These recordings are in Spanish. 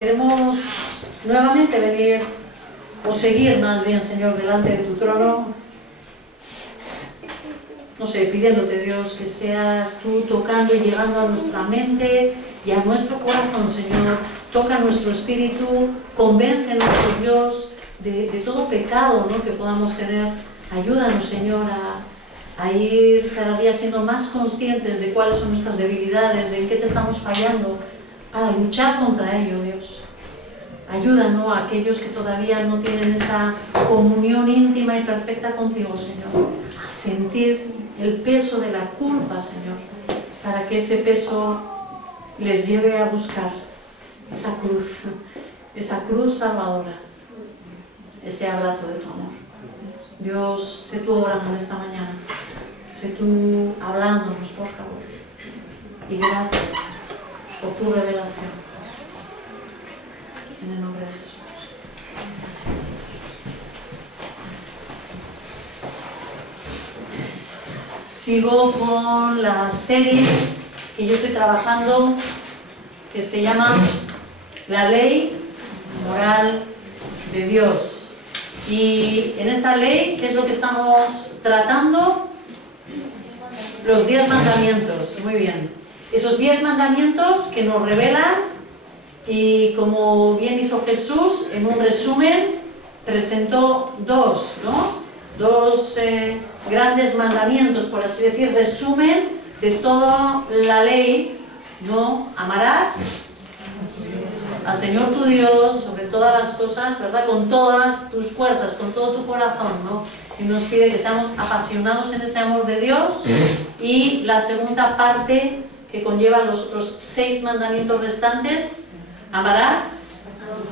Queremos nuevamente venir, o seguir más bien, Señor, delante de tu trono, no sé, pidiéndote, Dios, que seas tú tocando y llegando a nuestra mente y a nuestro corazón, Señor. Toca nuestro espíritu, convéncenos, oh Dios, de todo pecado, ¿no?, que podamos tener. Ayúdanos, Señor, a ir cada día siendo más conscientes de cuáles son nuestras debilidades, de en qué te estamos fallando, para luchar contra ello, Dios. Ayúdanos a aquellos que todavía no tienen esa comunión íntima y perfecta contigo, Señor, a sentir el peso de la culpa, Señor, para que ese peso les lleve a buscar esa cruz salvadora, ese abrazo de tu amor. Dios, sé tú orando en esta mañana, sé tú hablándonos, por favor, y gracias por tu revelación. En el nombre de Jesús. Sigo con la serie que yo estoy trabajando, que se llama La Ley Moral de Dios. Y en esa ley, ¿qué es lo que estamos tratando? Los 10 mandamientos. Muy bien. Esos 10 mandamientos que nos revelan, y como bien hizo Jesús, en un resumen, presentó dos grandes mandamientos, por así decir, resumen de toda la ley, ¿no? Amarás al Señor tu Dios sobre todas las cosas, ¿verdad? Con todas tus fuerzas, con todo tu corazón, ¿no? Y nos pide que seamos apasionados en ese amor de Dios. Y la segunda parte, que conlleva los otros 6 mandamientos restantes: amarás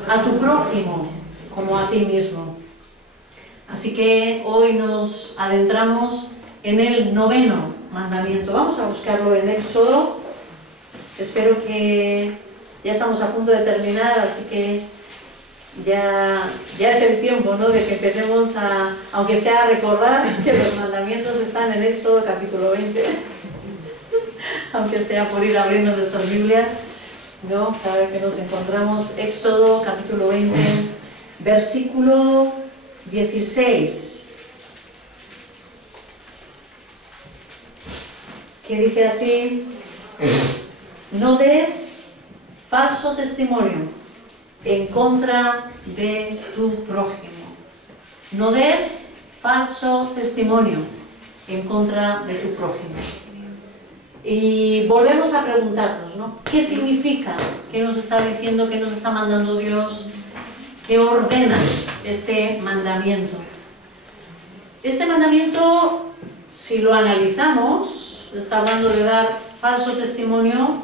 a tu prójimo como a ti mismo. Así que hoy nos adentramos en el 9º mandamiento. Vamos a buscarlo en Éxodo. Espero que ya estamos a punto de terminar, así que ya es el tiempo, ¿no?, de que empecemos aunque sea a recordar que los mandamientos están en Éxodo capítulo 20, aunque sea por ir abriendo nuestras Biblias, ¿no?, cada vez que nos encontramos. Éxodo capítulo 20, versículo 16, que dice así: no des falso testimonio en contra de tu prójimo. No des falso testimonio en contra de tu prójimo. Y volvemos a preguntarnos, ¿no?, ¿qué significa? ¿Qué nos está diciendo? ¿Qué nos está mandando Dios? ¿Qué ordena este mandamiento? Este mandamiento, si lo analizamos, está hablando de dar falso testimonio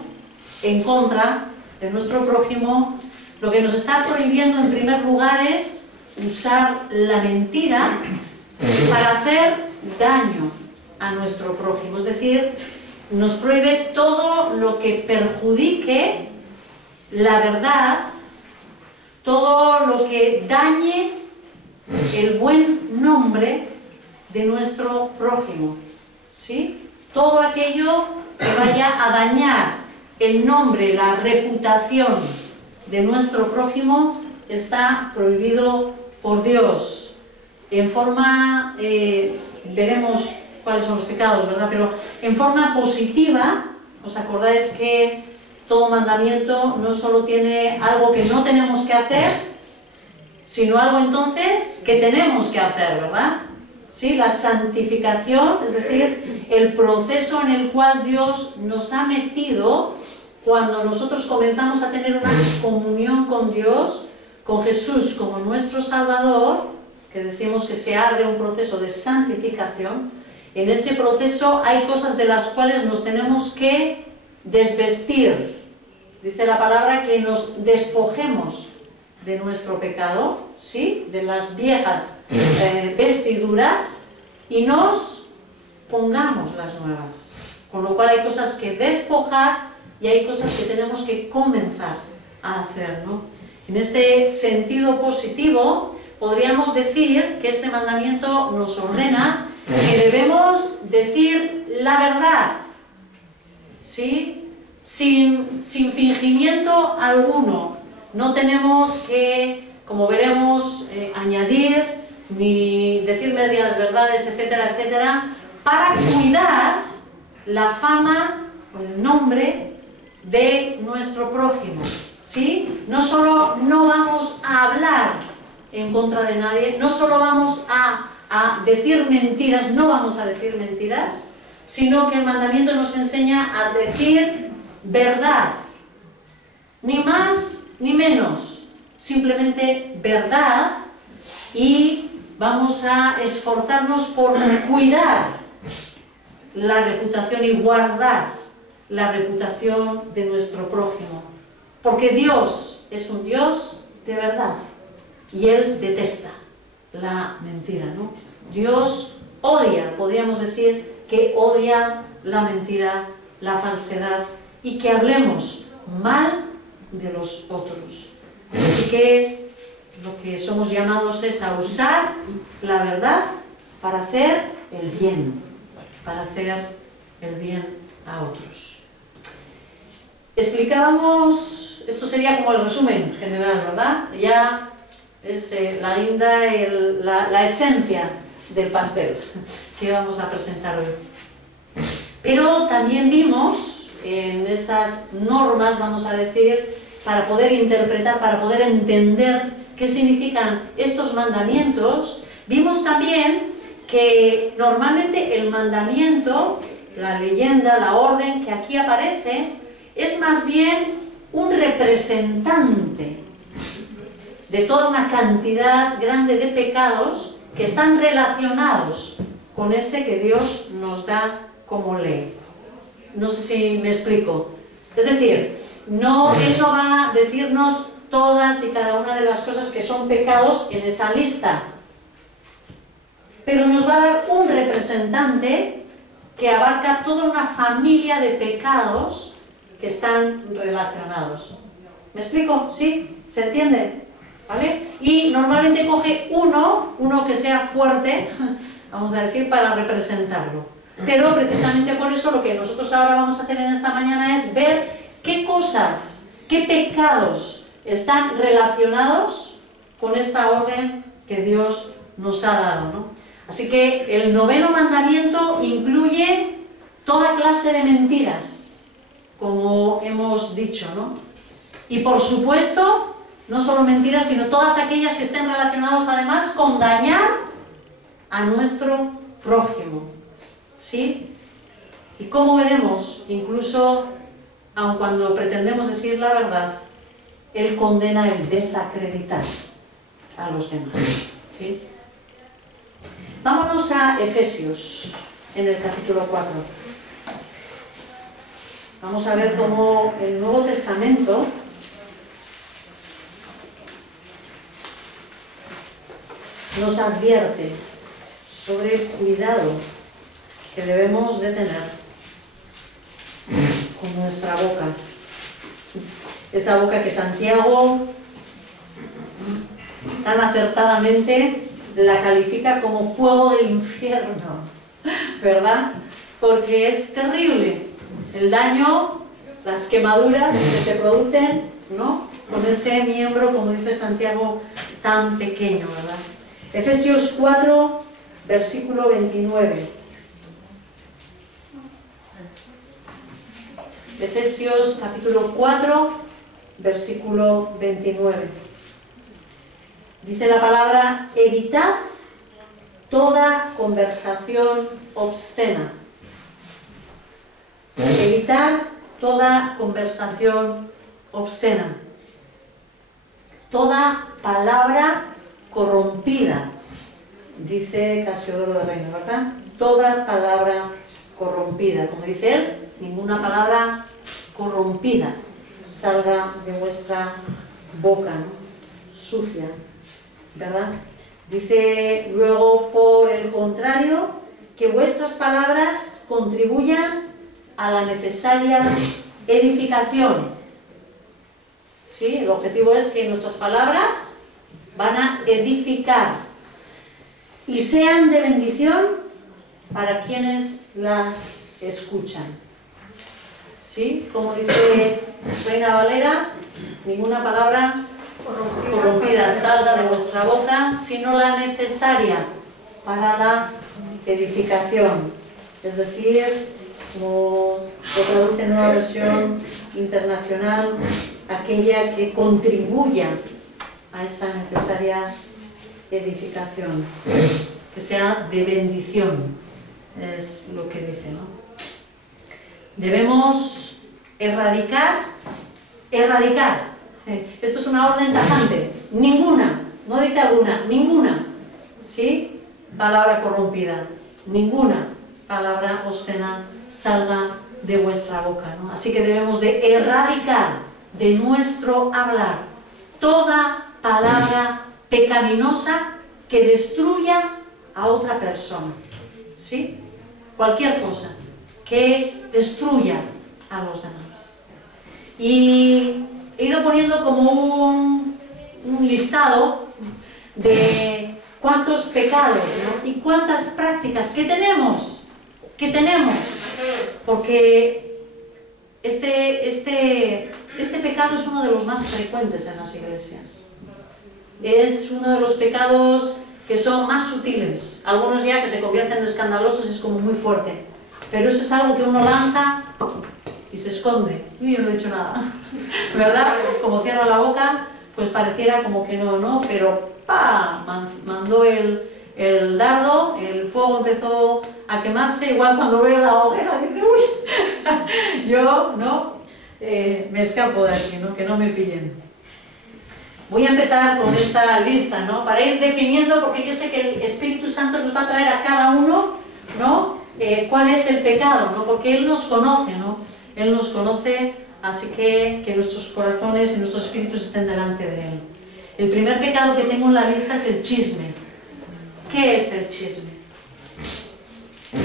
en contra de nuestro prójimo. Lo que nos está prohibiendo en primer lugar es usar la mentira para hacer daño a nuestro prójimo. Es decir, nos prohíbe todo lo que perjudique la verdad, todo lo que dañe el buen nombre de nuestro prójimo, ¿sí? Todo aquello que vaya a dañar el nombre, la reputación de nuestro prójimo está prohibido por Dios. En forma, veremos cuáles son los pecados, ¿verdad? Pero en forma positiva, ¿os acordáis que todo mandamiento no solo tiene algo que no tenemos que hacer, sino algo entonces que tenemos que hacer, ¿verdad? ¿Sí? La santificación, es decir, el proceso en el cual Dios nos ha metido cuando nosotros comenzamos a tener una comunión con Dios, con Jesús como nuestro Salvador, que decimos que se abre un proceso de santificación. En ese proceso hay cosas de las cuales nos tenemos que desvestir. Dice la palabra que nos despojemos de nuestro pecado, ¿sí?, de las viejas vestiduras, y nos pongamos las nuevas. Con lo cual hay cosas que despojar y hay cosas que tenemos que comenzar a hacer, ¿no? En este sentido positivo, podríamos decir que este mandamiento nos ordena que debemos decir la verdad, ¿sí?, sin fingimiento alguno, no tenemos que, como veremos, añadir ni decir medias verdades, etcétera, etcétera, para cuidar la fama o el nombre de nuestro prójimo, ¿sí? No solo no vamos a hablar en contra de nadie, no solo vamos a decir mentiras, no vamos a decir mentiras, sino que el mandamiento nos enseña a decir verdad, ni más ni menos, simplemente verdad, y vamos a esforzarnos por cuidar la reputación y guardar la reputación de nuestro prójimo, porque Dios es un Dios de verdad y Él detesta la mentira, ¿no? Dios odia, podríamos decir que odia la mentira, la falsedad y que hablemos mal de los otros. Así que lo que somos llamados es a usar la verdad para hacer el bien, para hacer el bien a otros. Explicábamos, esto sería como el resumen general, ¿verdad? Ya es la guinda, la esencia del pastel que vamos a presentar hoy. Pero también vimos en esas normas, vamos a decir, para poder interpretar, para poder entender qué significan estos mandamientos, vimos también que normalmente el mandamiento, la leyenda, la orden que aquí aparece, es más bien un representante de toda una cantidad grande de pecados que están relacionados con ese que Dios nos da como ley. No sé si me explico. Es decir, Él no va a decirnos todas y cada una de las cosas que son pecados en esa lista, pero nos va a dar un representante que abarca toda una familia de pecados que están relacionados. ¿Me explico? ¿Sí? ¿Se entiende? ¿Vale? Y normalmente coge uno que sea fuerte, vamos a decir, para representarlo. Pero precisamente por eso lo que nosotros ahora vamos a hacer en esta mañana es ver qué cosas, qué pecados están relacionados con esta orden que Dios nos ha dado, ¿no? Así que el 9º mandamiento incluye toda clase de mentiras, como hemos dicho, ¿no? Y por supuesto, no solo mentiras, sino todas aquellas que estén relacionadas además con dañar a nuestro prójimo, ¿sí? Y como veremos, incluso aun cuando pretendemos decir la verdad, Él condena el desacreditar a los demás, ¿sí? Vámonos a Efesios, en el capítulo 4. Vamos a ver cómo el Nuevo Testamento nos advierte sobre el cuidado que debemos de tener con nuestra boca. Esa boca que Santiago tan acertadamente la califica como fuego del infierno, ¿verdad? Porque es terrible el daño, las quemaduras que se producen, ¿no?, con ese miembro, como dice Santiago, tan pequeño, ¿verdad? Efesios 4, versículo 29. Efesios capítulo 4, versículo 29. Dice la palabra: evitad toda conversación obscena. Evitar toda conversación obscena. Toda palabra corrompida, dice Casiodoro de Reina, ¿verdad? Toda palabra corrompida. Como dice él, ninguna palabra corrompida salga de vuestra boca, ¿no?, sucia, ¿verdad? Dice luego, por el contrario, que vuestras palabras contribuyan a la necesaria edificación. ¿Sí? El objetivo es que nuestras palabras van a edificar y sean de bendición para quienes las escuchan. ¿Sí? Como dice Reina Valera, ninguna palabra corrompida salga de vuestra boca, sino la necesaria para la edificación. Es decir, como lo traduce en una versión internacional, aquella que contribuya a esa necesaria edificación, que sea de bendición, es lo que dice, ¿no? Debemos erradicar. Esto es una orden tajante. Ninguna, no dice alguna, ninguna, ¿sí? Palabra corrompida, ninguna palabra obscena salga de vuestra boca, ¿no? Así que debemos de erradicar de nuestro hablar toda palabra pecaminosa que destruya a otra persona, ¿sí? Cualquier cosa que destruya a los demás. Y he ido poniendo como un listado de cuántos pecados, ¿no? Y cuántas prácticas que tenemos, porque este pecado es uno de los más frecuentes en las iglesias. Es uno de los pecados que son más sutiles. Algunos ya que se convierten en escandalosos es como muy fuerte. Pero eso es algo que uno lanza y se esconde. Uy, yo no he dicho nada. ¿Verdad? Como cierra la boca, pues pareciera como que no, pero ¡pa! Mandó el dardo, el fuego empezó a quemarse, igual cuando ve la hoguera dice, uy, yo no, me escapo de aquí, ¿no? Que no me pillen. Voy a empezar con esta lista, ¿no? Para ir definiendo, porque yo sé que el Espíritu Santo nos va a traer a cada uno, ¿no? Cuál es el pecado, ¿no? Porque Él nos conoce, ¿no? Él nos conoce, así que nuestros corazones y nuestros espíritus estén delante de Él. El primer pecado que tengo en la lista es el chisme. ¿Qué es el chisme?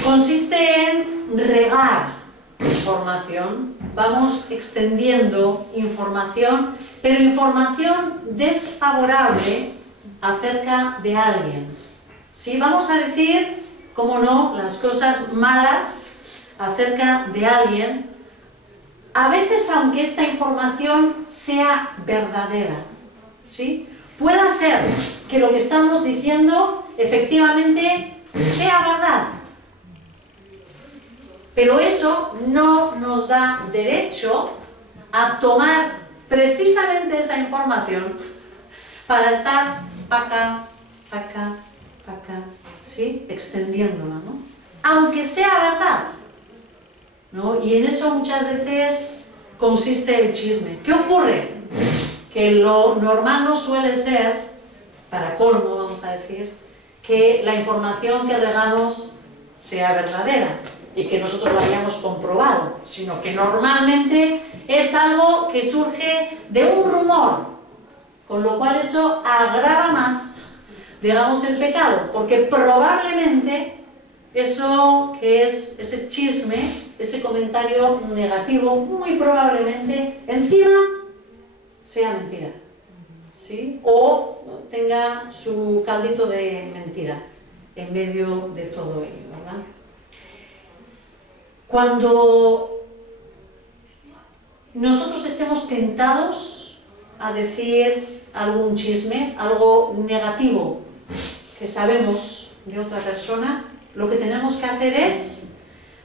Consiste en regar información. Vamos extendiendo información, pero información desfavorable acerca de alguien. ¿Sí? Vamos a decir, cómo no, las cosas malas acerca de alguien, a veces aunque esta información sea verdadera, ¿sí? Pueda ser que lo que estamos diciendo efectivamente sea verdad, pero eso no nos da derecho a tomar precisamente esa información para estar acá, ¿sí? Extendiéndola, ¿no? Aunque sea verdad, ¿no? Y en eso muchas veces consiste el chisme. ¿Qué ocurre? Que lo normal no suele ser, para colmo vamos a decir, que la información que regamos sea verdadera y que nosotros lo hayamos comprobado, sino que normalmente es algo que surge de un rumor, con lo cual eso agrava más, digamos, el pecado, porque probablemente eso que es ese chisme, ese comentario negativo, muy probablemente encima sea mentira, ¿sí? O tenga su caldito de mentira en medio de todo ello, ¿verdad? Cuando nosotros estemos tentados a decir algún chisme, algo negativo que sabemos de otra persona, lo que tenemos que hacer es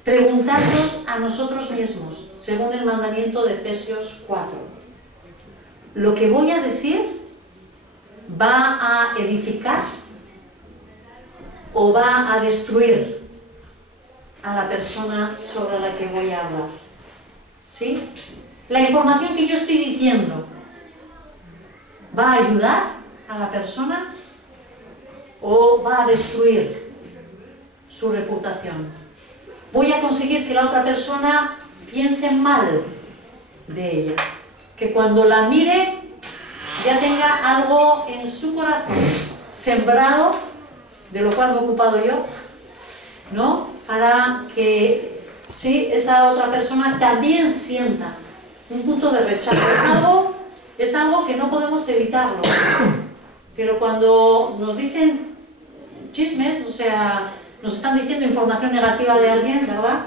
preguntarnos a nosotros mismos, según el mandamiento de Efesios 4. ¿Lo que voy a decir va a edificar o va a destruir a la persona sobre la que voy a hablar? ¿Sí? La información que yo estoy diciendo, ¿va a ayudar a la persona o va a destruir su reputación? ¿Voy a conseguir que la otra persona piense mal de ella? Que cuando la mire ya tenga algo en su corazón sembrado, de lo cual me he ocupado yo, ¿no? Para que sí, esa otra persona también sienta un punto de rechazo. Es algo que no podemos evitarlo. Pero cuando nos dicen chismes, o sea, nos están diciendo información negativa de alguien, ¿verdad?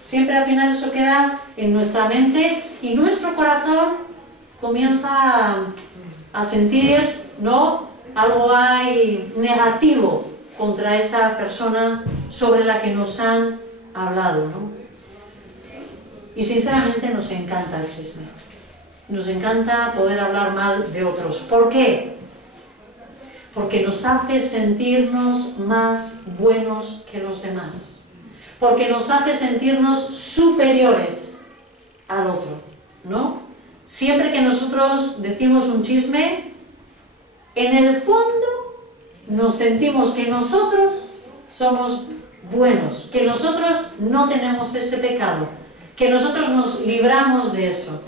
Siempre al final eso queda en nuestra mente y nuestro corazón comienza a sentir, ¿no?, algo hay negativo contra esa persona sobre la que nos han hablado, ¿no? Y sinceramente nos encanta el chisme. Nos encanta poder hablar mal de otros. ¿Por qué? Porque nos hace sentirnos más buenos que los demás. Porque nos hace sentirnos superiores al otro, ¿no? Siempre que nosotros decimos un chisme, en el fondo nos sentimos que nosotros somos buenos, que nosotros no tenemos ese pecado, que nosotros nos libramos de eso,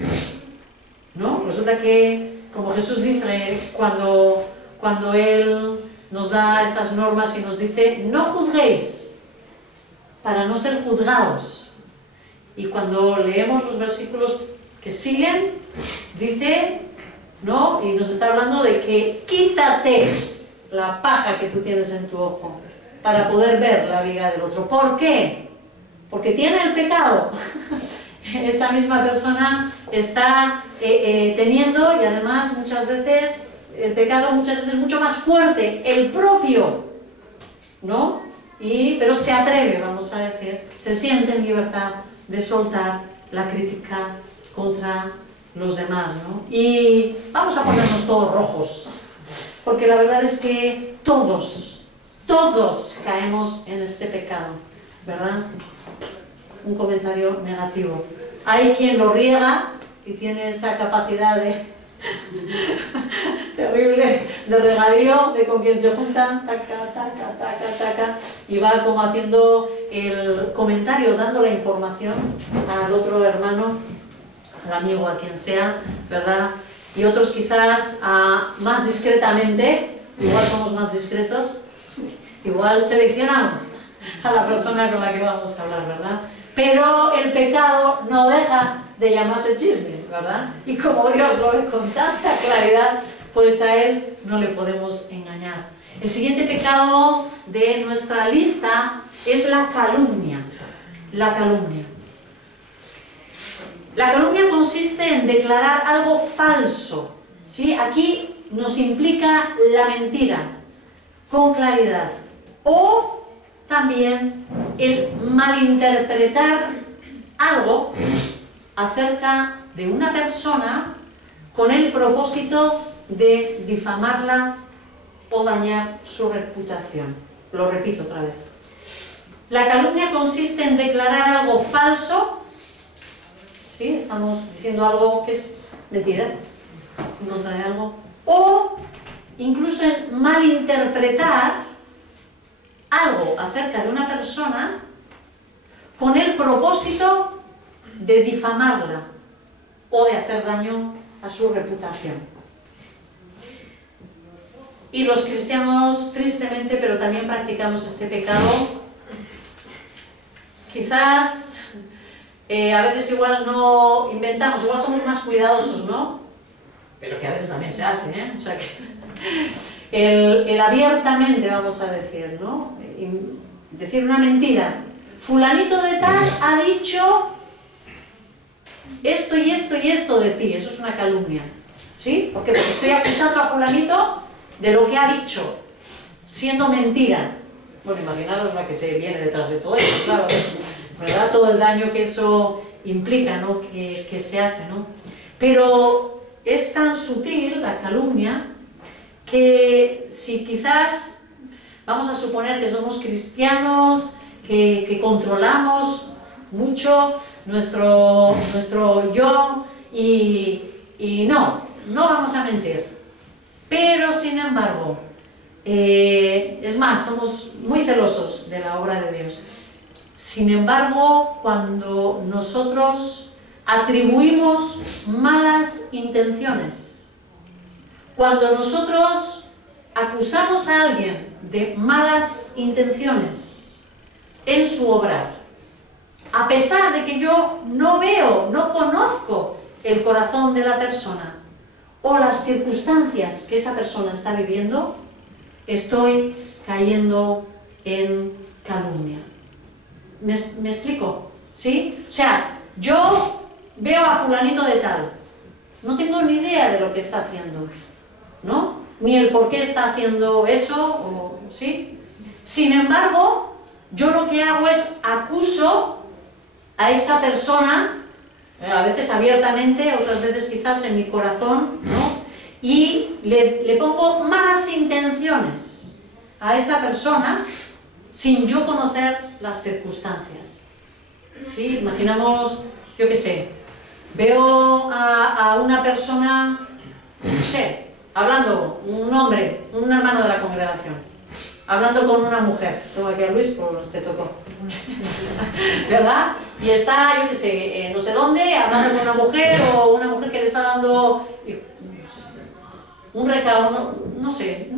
¿no? Resulta que, como Jesús dice, cuando Él nos da esas normas y nos dice, no juzguéis, para no ser juzgados. Y cuando leemos los versículos que siguen, dice, ¿no?, y nos está hablando de que quítate la paja que tú tienes en tu ojo para poder ver la viga del otro. ¿Por qué? Porque tiene el pecado. Esa misma persona está teniendo, y además muchas veces, el pecado muchas veces mucho más fuerte, el propio, ¿no? Pero se atreve, vamos a decir, se siente en libertad de soltar la crítica contra los demás, ¿no? Y vamos a ponernos todos rojos, porque la verdad es que todos caemos en este pecado, ¿verdad? Un comentario negativo. Hay quien lo riega y tiene esa capacidad de terrible, de regadío, de con quien se juntan, taca, taca, taca, taca, y va como haciendo el comentario, dando la información al otro hermano, al amigo, a quien sea, ¿verdad? Y otros quizás más discretamente, igual somos más discretos, igual seleccionamos a la persona con la que vamos a hablar, ¿verdad? Pero el pecado no deja de llamarse chisme, ¿verdad? Y como Dios lo ve con tanta claridad, pues a Él no le podemos engañar. El siguiente pecado de nuestra lista es la calumnia. La calumnia. La calumnia consiste en declarar algo falso, ¿sí? Aquí nos implica la mentira, con claridad. O también el malinterpretar algo acerca de una persona con el propósito de difamarla o dañar su reputación. Lo repito otra vez. La calumnia consiste en declarar algo falso, ¿sí? Estamos diciendo algo que es mentira, en contra de algo, o incluso en malinterpretar algo acerca de una persona con el propósito de difamarla o de hacer daño a su reputación. Y los cristianos, tristemente, pero también practicamos este pecado. Quizás a veces igual no inventamos, igual somos más cuidadosos, ¿no? Pero que a veces también se hace, ¿eh? O sea que el abiertamente, vamos a decir, ¿no? Decir una mentira. Fulanito de tal ha dicho esto y esto y esto de ti. Eso es una calumnia, ¿sí? ¿Por qué? Porque estoy acusando a fulanito de lo que ha dicho, siendo mentira. Bueno, imaginaros la que se viene detrás de todo eso, claro, ¿verdad? Todo el daño que eso implica, ¿no? Que se hace, ¿no? Pero es tan sutil la calumnia que si quizás vamos a suponer que somos cristianos, que controlamos mucho nuestro yo y no vamos a mentir. Pero sin embargo, es más, somos muy celosos de la obra de Dios. Sin embargo, cuando nosotros atribuimos malas intenciones, cuando nosotros acusamos a alguien de malas intenciones en su obrar, a pesar de que yo no veo, no conozco el corazón de la persona o las circunstancias que esa persona está viviendo, estoy cayendo en calumnia. ¿Me explico? ¿Sí? O sea, yo veo a fulanito de tal no tengo ni idea de lo que está haciendo, ¿no? Ni el por qué está haciendo eso, ¿sí? Sin embargo, yo lo que hago es acuso a esa persona, a veces abiertamente, otras veces quizás en mi corazón, ¿no? Y le pongo malas intenciones a esa persona sin yo conocer las circunstancias. ¿Sí? Imaginamos, yo qué sé, veo a una persona, no sé, hablando, un hombre, un hermano de la congregación, hablando con una mujer. Tengo aquí a Luis, pues te tocó. ¿Verdad? Y está, yo qué sé, no sé dónde, hablando con una mujer, o una mujer que le está dando un recado, no sé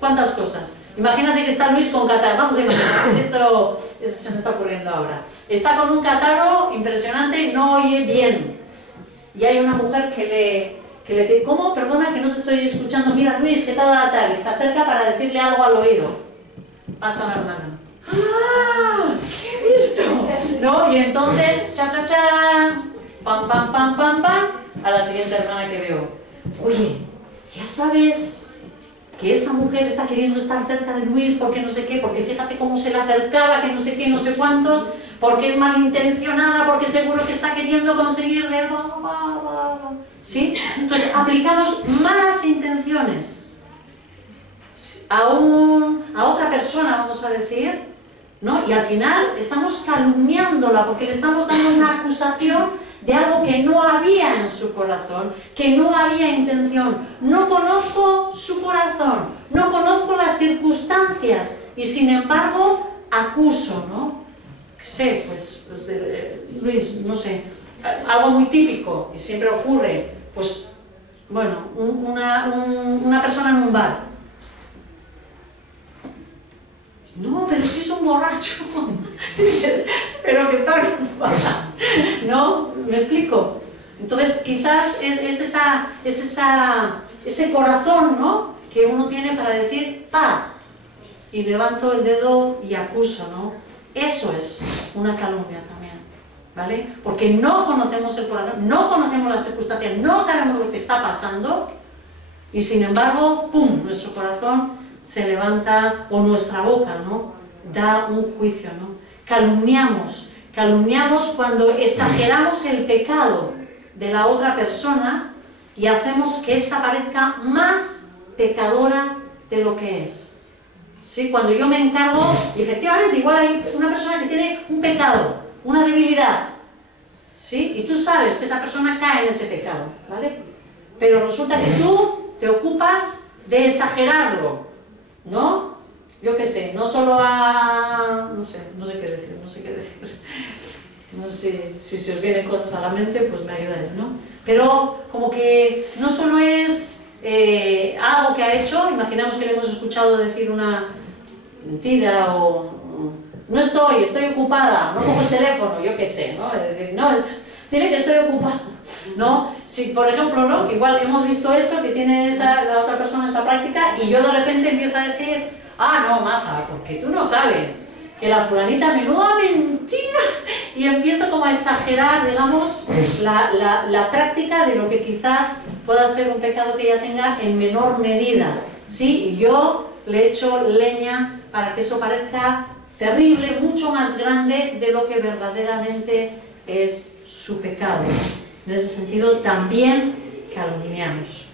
cuántas cosas. Imagínate que está Luis con catarro, vamos a imaginar, esto se me está ocurriendo ahora. Está con un catarro impresionante, no oye bien. Y hay una mujer que le dice, ¿cómo? Perdona que no te estoy escuchando. Mira Luis, ¿qué tal? Y se acerca para decirle algo al oído. Pasa la hermana. ¡Ah! ¿Qué he visto? ¿No? Y entonces, cha, pam, pam, pam, pam, pam, a la siguiente hermana que veo. Oye, ya sabes que esta mujer está queriendo estar cerca de Luis porque no sé qué, porque fíjate cómo se le acercaba, que no sé qué, no sé cuántos, porque es malintencionada, porque seguro que está queriendo conseguir de él. ¿Sí? Entonces, aplicamos malas intenciones a otra persona, vamos a decir, ¿no? Y al final estamos calumniándola porque le estamos dando una acusación de algo que no había en su corazón, que no había intención. No conozco su corazón, no conozco las circunstancias y sin embargo acuso, ¿no? ¿Qué sé? Pues Luis, no sé, algo muy típico y siempre ocurre, pues, bueno, una persona en un bar. No, pero si es un borracho. Pero que está ocupada. ¿No? ¿Me explico? Entonces, quizás es ese corazón, ¿no? Que uno tiene para decir, ¡pa! Y levanto el dedo y acuso, ¿no? Eso es una calumnia también, ¿vale? Porque no conocemos el corazón, no conocemos las circunstancias, no sabemos lo que está pasando y sin embargo, ¡pum!, nuestro corazón se levanta, o nuestra boca, ¿no?, da un juicio, ¿no? Calumniamos cuando exageramos el pecado de la otra persona y hacemos que ésta parezca más pecadora de lo que es. ¿Sí? Cuando yo me encargo, y efectivamente, igual hay una persona que tiene un pecado, una debilidad, ¿sí? Y tú sabes que esa persona cae en ese pecado, ¿vale? Pero resulta que tú te ocupas de exagerarlo, ¿no? Yo qué sé, no solo a... no sé qué decir. No sé si se os vienen cosas a la mente, pues me ayudáis, ¿no? Pero como que no solo es algo que ha hecho, imaginamos que le hemos escuchado decir una mentira o... no estoy ocupada, no cojo el teléfono, yo qué sé, ¿no? Es decir, no, tiene que estoy ocupada, ¿no? Si, por ejemplo, ¿no?, que igual hemos visto eso, que tiene la otra persona esa práctica, y yo de repente empiezo a decir, ah, no, maja, porque tú no sabes que la fulanita menuda mentira, y empiezo como a exagerar, digamos, la práctica de lo que quizás pueda ser un pecado que ella tenga en menor medida, ¿sí? Y yo le echo leña para que eso parezca terrible, mucho más grande de lo que verdaderamente es su pecado. En ese sentido también calumniamos.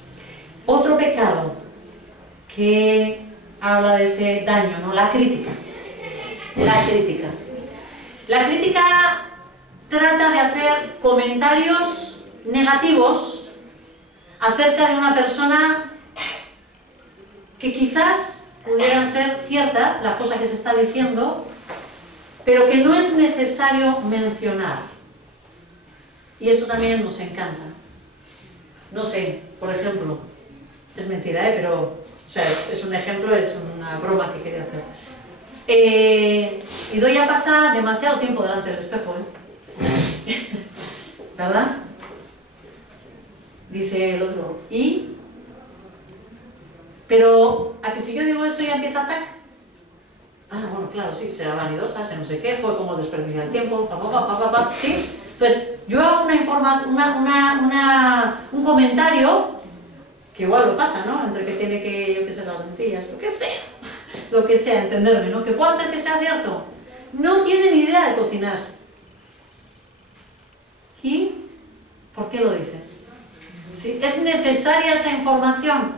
Otro pecado que habla de ese daño, ¿no? La crítica. La crítica trata de hacer comentarios negativos acerca de una persona que quizás pudieran ser ciertas, las cosas que se está diciendo, pero que no es necesario mencionar. Y esto también nos encanta. No sé, por ejemplo, es mentira, pero, o sea, es un ejemplo, es una broma que quería hacer. Y doy a pasar demasiado tiempo delante del espejo, ¿verdad? Dice el otro, ¿y? Pero, ¿a que si yo digo eso ya empieza a atacar? Ah, bueno, claro, sí, será vanidosa, se no sé qué, fue como desperdiciar el tiempo, ¿sí? Entonces, yo hago un comentario, que igual lo pasa, ¿no? Entre que tiene que, yo qué sé, las lentillas, lo que sea, entenderme, ¿no? Que pueda ser que sea cierto. No tiene ni idea de cocinar. ¿Y por qué lo dices? ¿Sí? ¿Es necesaria esa información?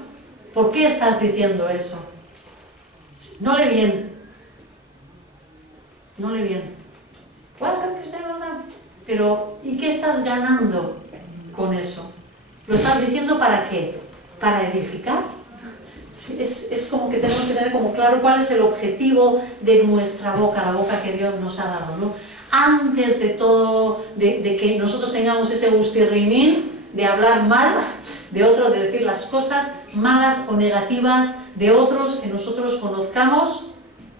¿Por qué estás diciendo eso? No le viene. No le viene. Puede ser que sea verdad, pero ¿y qué estás ganando con eso? ¿Lo estás diciendo para qué? ¿Para edificar? Sí, es como que tenemos que tener como claro cuál es el objetivo de nuestra boca, la boca que Dios nos ha dado, ¿no? Antes de todo, de que nosotros tengamos ese gustirrinín de hablar mal de otros, de decir las cosas malas o negativas de otros que nosotros conozcamos,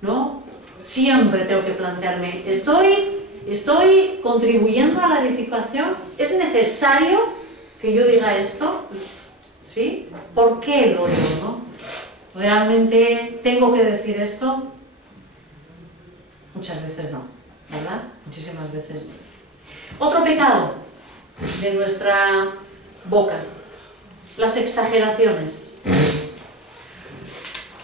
¿no? Siempre tengo que plantearme, ¿estoy contribuyendo a la edificación? ¿Es necesario que yo diga esto? ¿Sí? ¿Por qué lo digo, no? ¿Realmente tengo que decir esto? Muchas veces no, ¿verdad? Muchísimas veces no. Otro pecado de nuestra boca, las exageraciones.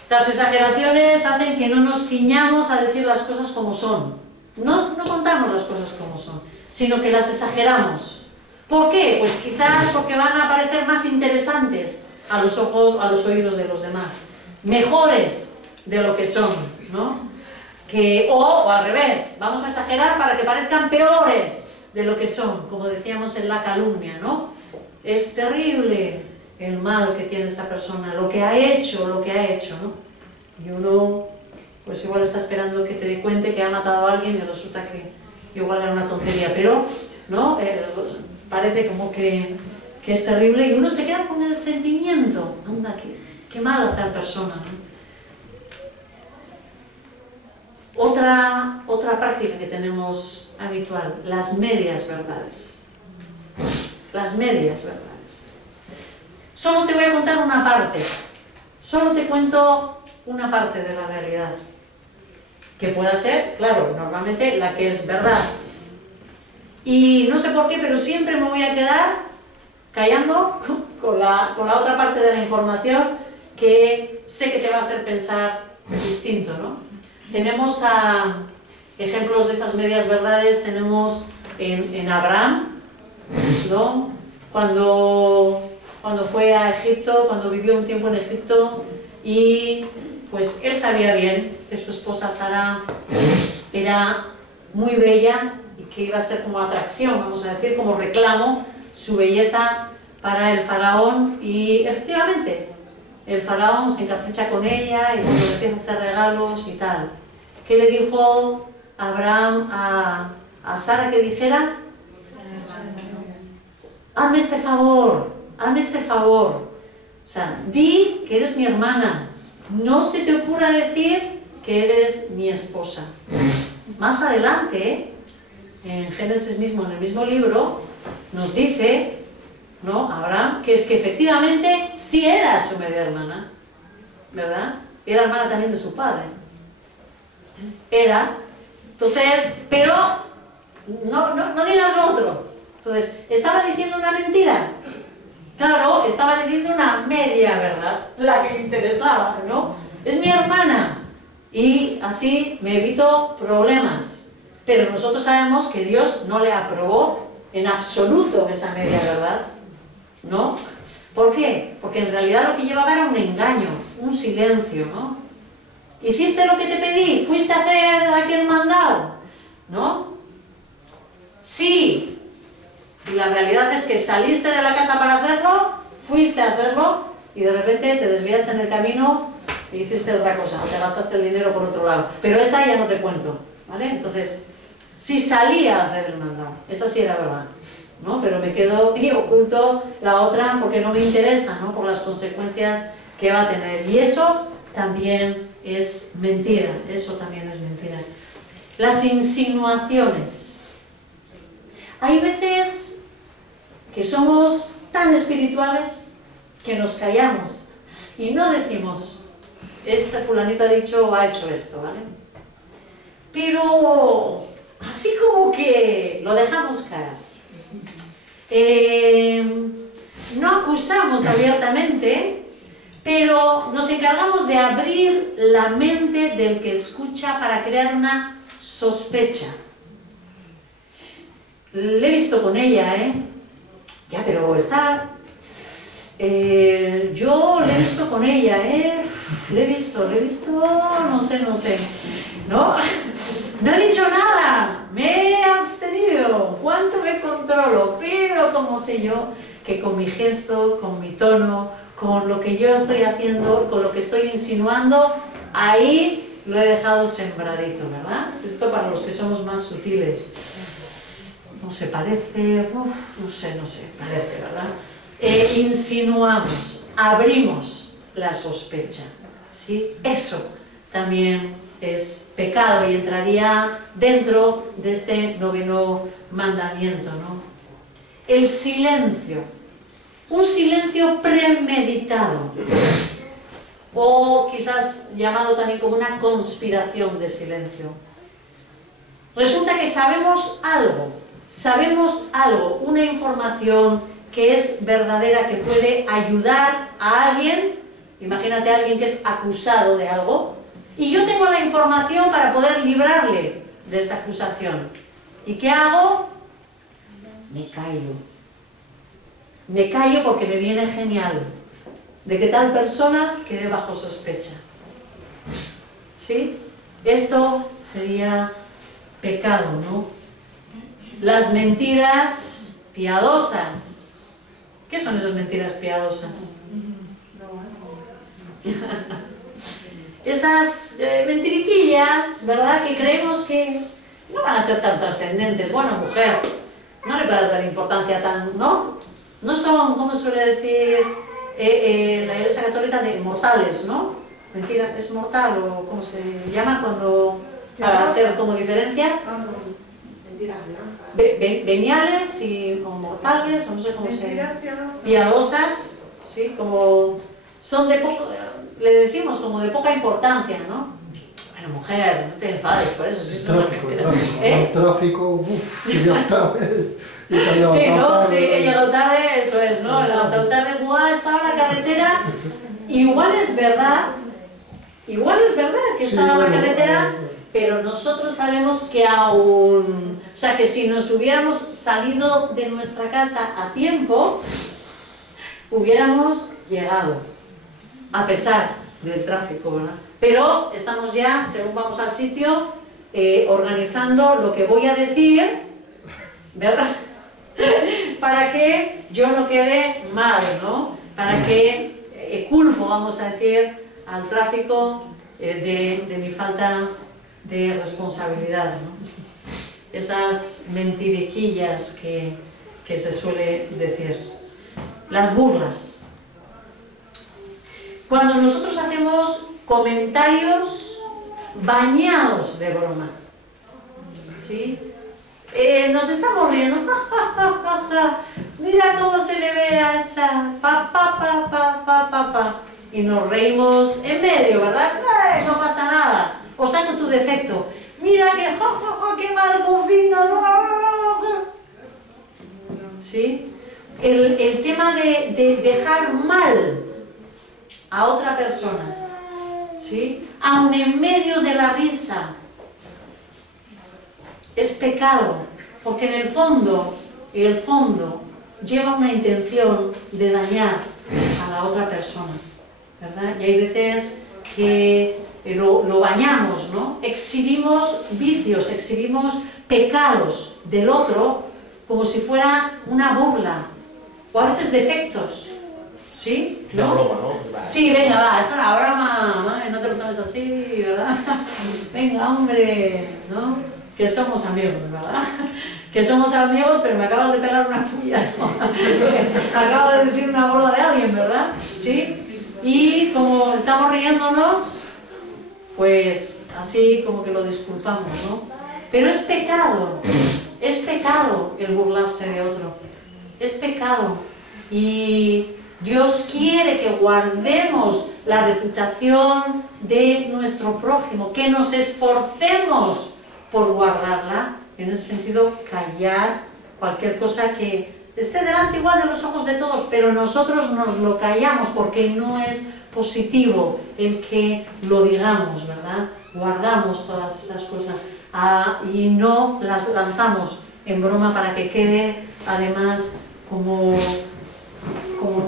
Las exageraciones hacen que no nos ciñamos a decir las cosas como son. No contamos las cosas como son, sino que las exageramos. ¿Por qué? Pues quizás porque van a parecer más interesantes a los ojos, a los oídos de los demás. Mejores de lo que son, ¿no? O al revés, vamos a exagerar para que parezcan peores de lo que son, como decíamos en la calumnia, ¿no? Es terrible el mal que tiene esa persona, lo que ha hecho, ¿no? Y uno, pues igual está esperando que te dé cuenta que ha matado a alguien y resulta que igual era una tontería, pero, ¿no? Parece como que es terrible y uno se queda con el sentimiento, anda, qué mala tal persona, ¿no? Otra práctica que tenemos habitual, las medias verdades. Las medias verdades. Solo te voy a contar una parte, solo te cuento una parte de la realidad, que pueda ser, claro, normalmente la que es verdad. Y no sé por qué, pero siempre me voy a quedar callando con la otra parte de la información que sé que te va a hacer pensar distinto, ¿no? Tenemos ejemplos de esas medias verdades, tenemos en Abraham, ¿no? Cuando fue a Egipto, cuando vivió un tiempo en Egipto, y pues él sabía bien que su esposa Sara era muy bella y que iba a ser como atracción, vamos a decir, como reclamo, su belleza para el faraón, y efectivamente el faraón se encapricha con ella y le empieza a hacer regalos y tal. ¿Qué le dijo Abraham a Sara que dijera? Hazme este favor, hazme este favor. O sea, di que eres mi hermana. No se te ocurra decir que eres mi esposa. Más adelante, en Génesis mismo, en el mismo libro, nos dice, ¿no? Abraham, que es que efectivamente sí era su media hermana, ¿verdad? Era hermana también de su padre. Era. Entonces, pero no digas lo otro. Entonces, ¿estaba diciendo una mentira? Claro, estaba diciendo una media verdad, la que le interesaba, ¿no? Es mi hermana y así me evito problemas. Pero nosotros sabemos que Dios no le aprobó en absoluto esa media verdad, ¿no? ¿Por qué? Porque en realidad lo que llevaba era un engaño, un silencio, ¿no? ¿Hiciste lo que te pedí? ¿Fuiste a hacer aquel mandado? ¿No? Sí. Y la realidad es que saliste de la casa para hacerlo, fuiste a hacerlo y de repente te desviaste en el camino y hiciste otra cosa, te gastaste el dinero por otro lado. Pero esa ya no te cuento, ¿vale? Entonces, sí salía a hacer el mandado, esa sí era verdad, ¿no? Pero me quedo y oculto la otra porque no me interesa, ¿no? Por las consecuencias que va a tener. Y eso también es mentira, eso también es mentira. Las insinuaciones. Hay veces que somos tan espirituales que nos callamos y no decimos, este fulanito ha dicho o ha hecho esto, ¿vale? Pero así como que lo dejamos caer. No acusamos abiertamente, pero nos encargamos de abrir la mente del que escucha para crear una sospecha. Le he visto con ella, Ya, pero está... yo le he visto con ella, le he visto, no sé, ¿no? No he dicho nada, me he abstenido, ¿cuánto me controlo? Pero como sé yo que con mi gesto, con mi tono, con lo que yo estoy haciendo, con lo que estoy insinuando, ahí lo he dejado sembradito, ¿verdad? Esto para los que somos más sutiles. No sé, parece, no sé, parece, ¿verdad? Insinuamos, abrimos la sospecha, ¿sí? Eso también es pecado y entraría dentro de este 9º mandamiento, ¿no? El silencio, un silencio premeditado, o quizás llamado también como una conspiración de silencio. Resulta que sabemos algo, una información que es verdadera, que puede ayudar a alguien. Imagínate a alguien que es acusado de algo, y yo tengo la información para poder librarle de esa acusación. ¿Y qué hago? Me callo porque me viene genial de que tal persona quede bajo sospecha. ¿Sí? Esto sería pecado, ¿no? Las mentiras piadosas. ¿Qué son esas mentiras piadosas? Esas mentiriquillas, ¿verdad? Que creemos que no van a ser tan trascendentes. Bueno, mujer, no le puedes dar importancia tan, ¿no? No son, ¿cómo suele decir la Iglesia Católica, de mortales, ¿no? Mentira, ¿es mortal o cómo se llama cuando, para hacer como diferencia? Mentiras blancas. Veniales o mortales, o no sé cómo Mentiras se... Piadosas, ¿sí? Como son de poco, le decimos como de poca importancia, ¿no? Bueno, mujer, no te enfades por eso, si eso el tráfico, si ya está. Sí, ¿no? Sí, he llegado tarde, eso es, ¿no? He llegado tarde, ¡guau! Estaba en la carretera. Igual es verdad que estaba en la carretera, pero nosotros sabemos que aún, o sea, que si nos hubiéramos salido de nuestra casa a tiempo, hubiéramos llegado, a pesar del tráfico, ¿verdad? Pero estamos ya, según vamos al sitio, organizando lo que voy a decir, ¿verdad? Para que yo no quede mal, ¿no? Para que culpo, vamos a decir, al tráfico de mi falta de responsabilidad, ¿no? Esas mentiriquillas que se suele decir. Las burlas. Cuando nosotros hacemos comentarios bañados de broma, ¿sí? Nos estamos riendo, mira cómo se le ve a esa, y nos reímos en medio, ¿verdad? No pasa nada, o saco tu defecto, mira que qué mal cocina, ¿sí? El tema de dejar mal a otra persona, ¿sí? Aun en medio de la risa, es pecado, porque en el fondo lleva una intención de dañar a la otra persona, ¿verdad? Y hay veces que lo bañamos, ¿no? Exhibimos vicios, exhibimos pecados del otro como si fuera una burla, o a veces defectos, ¿sí? ¿No? Una broma, ¿no? Sí, venga, va, es una broma, no te lo tomes así, ¿verdad? Venga, hombre, ¿no? Que somos amigos, ¿verdad? Que somos amigos, pero me acabas de pegar una puya, ¿no? Acabo de decir una bola de alguien, ¿verdad? ¿Sí? Y como estamos riéndonos, pues así como que lo disculpamos, ¿no? Pero es pecado el burlarse de otro, es pecado. Y Dios quiere que guardemos la reputación de nuestro prójimo, que nos esforcemos por guardarla, en ese sentido callar cualquier cosa que esté delante igual de los ojos de todos, pero nosotros nos lo callamos porque no es positivo el que lo digamos, ¿verdad? Guardamos todas esas cosas y no las lanzamos en broma para que quede además como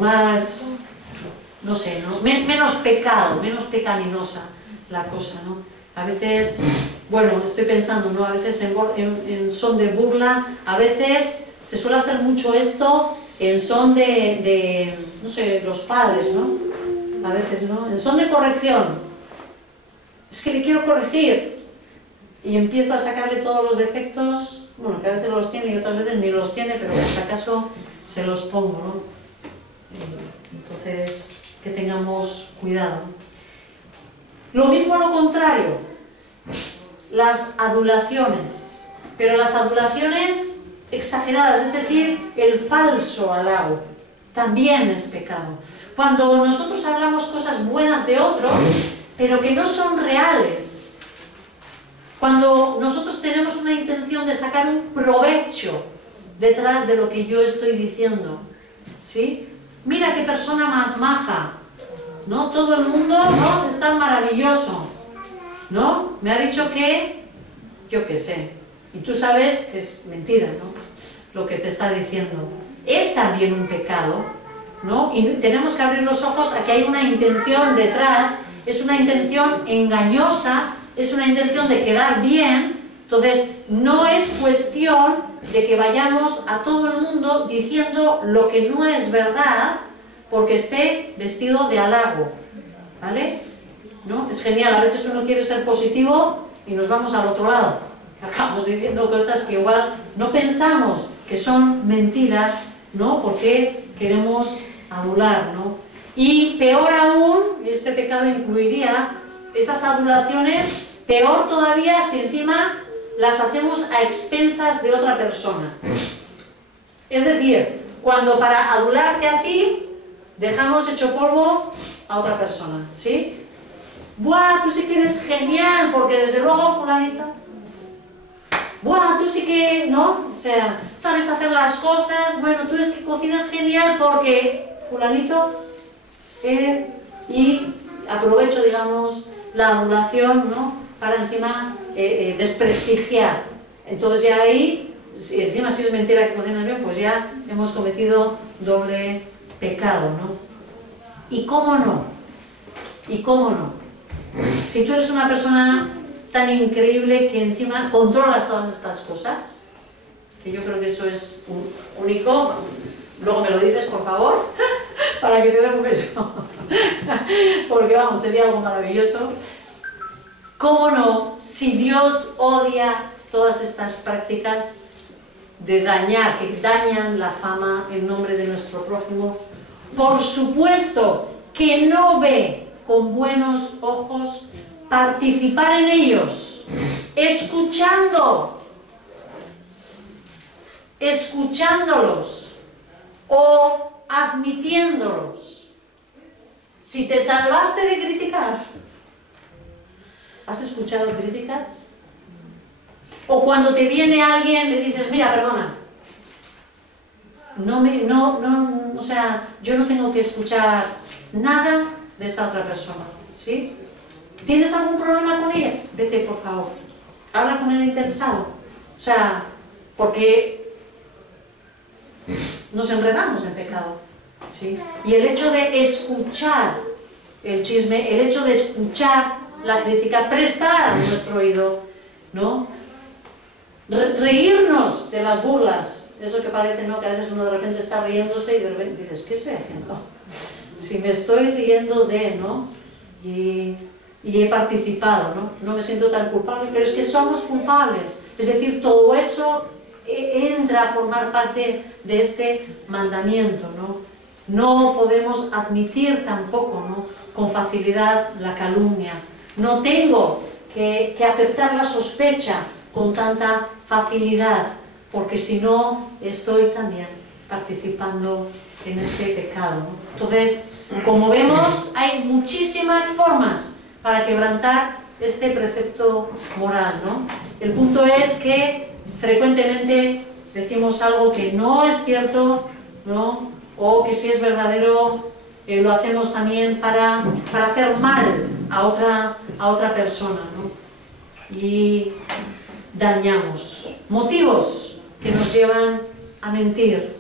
más, no sé, ¿no? Menos pecado, menos pecaminosa la cosa, ¿no? A veces, bueno, estoy pensando, ¿no? A veces en son de burla, a veces se suele hacer mucho esto en son de no sé, los padres, ¿no? A veces, ¿no? En son de corrección. Es que le quiero corregir y empiezo a sacarle todos los defectos, bueno, que a veces los tiene y otras veces ni los tiene, pero por si acaso se los pongo, ¿no? Entonces, que tengamos cuidado. Lo mismo lo contrario, las adulaciones, pero las adulaciones exageradas, es decir, el falso halago, también es pecado. Cuando nosotros hablamos cosas buenas de otro, pero que no son reales, cuando nosotros tenemos una intención de sacar un provecho detrás de lo que yo estoy diciendo, ¿sí? Mira qué persona más maja, ¿no? Todo el mundo, ¿no? Es tan maravilloso, ¿no? Me ha dicho que, yo qué sé, y tú sabes que es mentira, ¿no? Lo que te está diciendo. Es también un pecado, ¿no? Y tenemos que abrir los ojos a que hay una intención detrás, es una intención engañosa, es una intención de quedar bien. Entonces, no es cuestión de que vayamos a todo el mundo diciendo lo que no es verdad porque esté vestido de halago, ¿vale? ¿No? Es genial, a veces uno quiere ser positivo y nos vamos al otro lado. Acabamos diciendo cosas que igual no pensamos que son mentiras, ¿no? Porque queremos adular, ¿no? Y peor aún, este pecado incluiría esas adulaciones, peor todavía si encima las hacemos a expensas de otra persona. Es decir, cuando para adularte a ti, dejamos hecho polvo a otra persona, ¿sí? ¡Buah, tú sí que eres genial! Porque desde luego fulanita... ¡Buah, tú sí que... ¿no? O sea, sabes hacer las cosas, bueno, tú es que cocinas genial porque fulanito... y aprovecho, digamos, la adulación, ¿no? Para encima desprestigiar. Entonces ya ahí, encima si es mentira que cocinas bien, pues ya hemos cometido doble pecado, ¿no? ¿Y cómo no? ¿Y cómo no? Si tú eres una persona tan increíble que encima controlas todas estas cosas, que yo creo que eso es único, luego me lo dices, por favor, para que te dé un beso, porque vamos, sería algo maravilloso. ¿Cómo no? Si Dios odia todas estas prácticas de dañar, que dañan la fama en nombre de nuestro prójimo, por supuesto que no ve con buenos ojos participar en ellos, escuchándolos o admitiéndolos. Si te salvaste de criticar, ¿has escuchado críticas? O cuando te viene alguien le dices, mira, perdona, o sea, yo no tengo que escuchar nada de esa otra persona, ¿sí? ¿Tienes algún problema con ella? Vete, por favor, habla con el interesado. O sea, porque nos enredamos en pecado, ¿sí? Y el hecho de escuchar el chisme, el hecho de escuchar la crítica, prestar a nuestro oído, ¿no? Reírnos de las burlas, eso que parece, ¿no? Que a veces uno de repente está riéndose y de repente dices, ¿qué estoy haciendo? Si me estoy riendo de, ¿no? Y he participado, ¿no? No me siento tan culpable, pero es que somos culpables. Es decir, todo eso entra a formar parte de este mandamiento, ¿no? No podemos admitir tampoco, ¿no? Con facilidad la calumnia. No tengo que aceptar la sospecha con tanta facilidad, porque si no, estoy también participando en este pecado, ¿no? Entonces, como vemos, hay muchísimas formas para quebrantar este precepto moral, ¿no? El punto es que frecuentemente decimos algo que no es cierto, ¿no? O que si es verdadero lo hacemos también para hacer mal a otra persona, ¿no? Y dañamos. Motivos que nos llevan a mentir.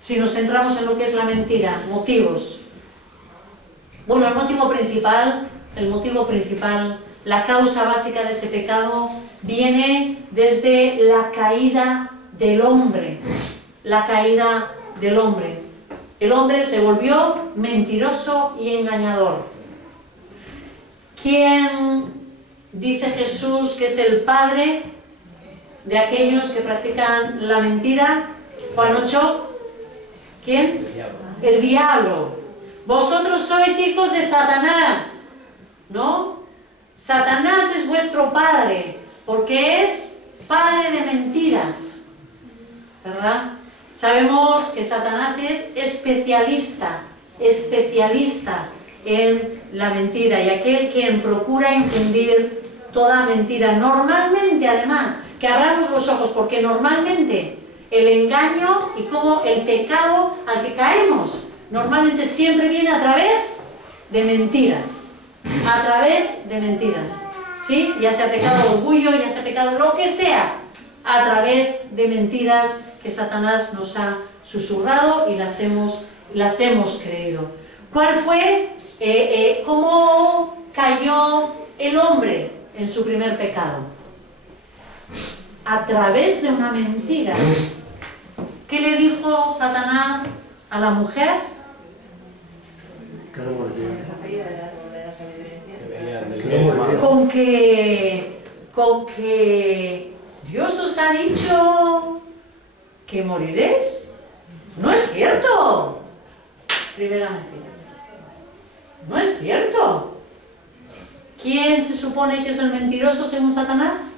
Si nos centramos en lo que es la mentira, motivos. Bueno, el motivo principal, la causa básica de ese pecado viene desde la caída del hombre. La caída del hombre. El hombre se volvió mentiroso y engañador. ¿Quién dice Jesús que es el padre de aquellos que practican la mentira? Juan 8. ¿Quién? El diablo. Vosotros sois hijos de Satanás, ¿no? Satanás es vuestro padre, porque es padre de mentiras, ¿verdad? Sabemos que Satanás es especialista en la mentira, y aquel quien procura infundir toda mentira. Normalmente, además, que abramos los ojos, porque normalmente el engaño y como el pecado al que caemos, normalmente siempre viene a través de mentiras. A través de mentiras, ¿sí? Ya sea pecado de orgullo, ya sea pecado lo que sea, a través de mentiras que Satanás nos ha susurrado y las hemos creído. ¿Cuál fue? ¿Cómo cayó el hombre en su primer pecado? A través de una mentira. ¿Qué le dijo Satanás a la mujer? Con que Dios os ha dicho que moriréis. No es cierto. Primera mentira. No es cierto. ¿Quién se supone que es el mentiroso según Satanás?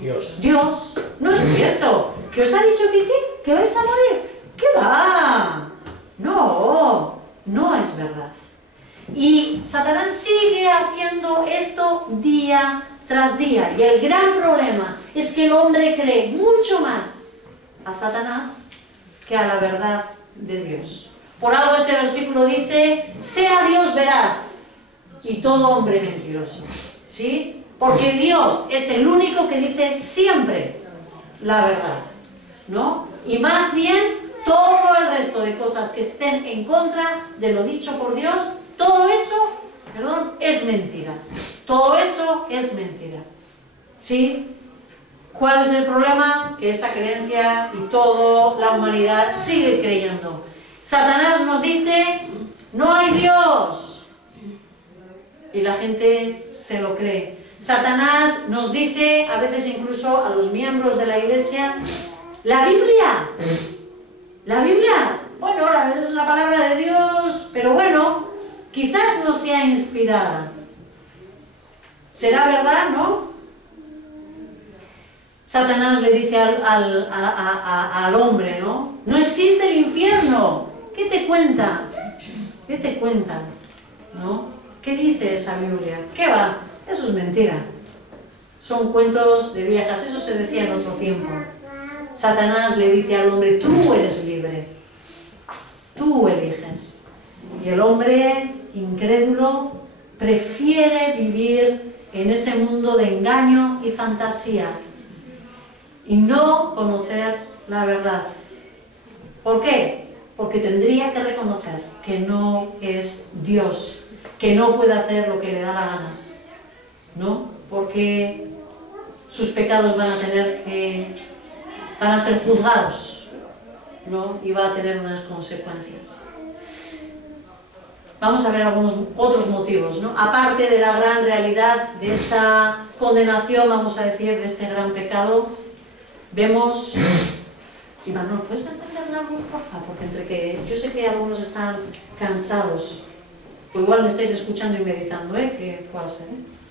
Dios. Dios. No es cierto. ¿Que os ha dicho que vais a morir? ¿Qué va? No, no es verdad. Y Satanás sigue haciendo esto día tras día. Y el gran problema es que el hombre cree mucho más a Satanás que a la verdad de Dios. Por algo ese versículo dice, sea Dios veraz y todo hombre mentiroso. ¿Sí? Porque Dios es el único que dice siempre la verdad, ¿no? Y más bien todo el resto de cosas que estén en contra de lo dicho por Dios, todo eso, es mentira. Todo eso es mentira. ¿Sí? ¿Cuál es el problema? Que esa creencia y toda la humanidad sigue creyendo. Satanás nos dice, no hay Dios. Y la gente se lo cree. Satanás nos dice, a veces incluso a los miembros de la iglesia, la Biblia, bueno, es la palabra de Dios, pero bueno, quizás no sea inspirada. ¿Será verdad, no? Satanás le dice al hombre, ¿no? No existe el infierno. ¿Qué te cuenta? ¿Qué te cuentan? ¿No? ¿Qué dice esa Biblia? ¿Qué va? Eso es mentira. Son cuentos de viejas. Eso se decía en otro tiempo. Satanás le dice al hombre, tú eres libre. Tú eliges. Y el hombre incrédulo prefiere vivir en ese mundo de engaño y fantasía y no conocer la verdad. ¿Por qué? Porque tendría que reconocer que no es Dios, que no puede hacer lo que le da la gana, ¿no? Porque sus pecados van a ser juzgados, ¿no? Y va a tener unas consecuencias. Vamos a ver algunos otros motivos, ¿no? Aparte de la gran realidad de esta condenación, vamos a decir, de este gran pecado, vemos... Iván, ¿puedes encender la luz, por favor? Porque entre que yo sé que algunos están cansados, o igual me estáis escuchando y meditando, que pueda ser,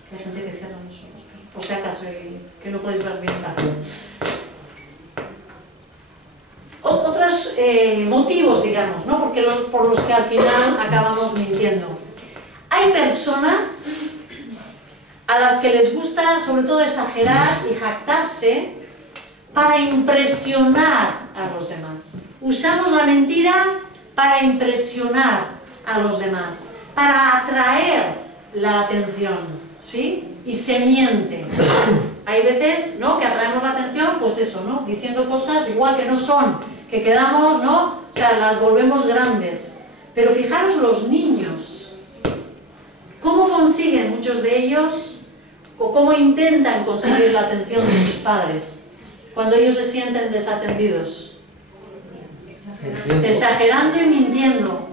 que hay gente que cierra los ojos, por si acaso, que no podéis ver bien la luz. Otros motivos, digamos, ¿no? Porque por los que al final acabamos mintiendo. Hay personas a las que les gusta, sobre todo, exagerar y jactarse para impresionar a los demás. Usamos la mentira para impresionar a los demás, para atraer la atención, ¿sí? Y se miente. Hay veces, ¿no?, que atraemos la atención, pues eso, ¿no?, diciendo cosas igual que no son, que quedamos, ¿no?, o sea, las volvemos grandes. Pero fijaros los niños, ¿cómo consiguen muchos de ellos, o cómo intentan conseguir la atención de sus padres cuando ellos se sienten desatendidos? Exagerando y mintiendo.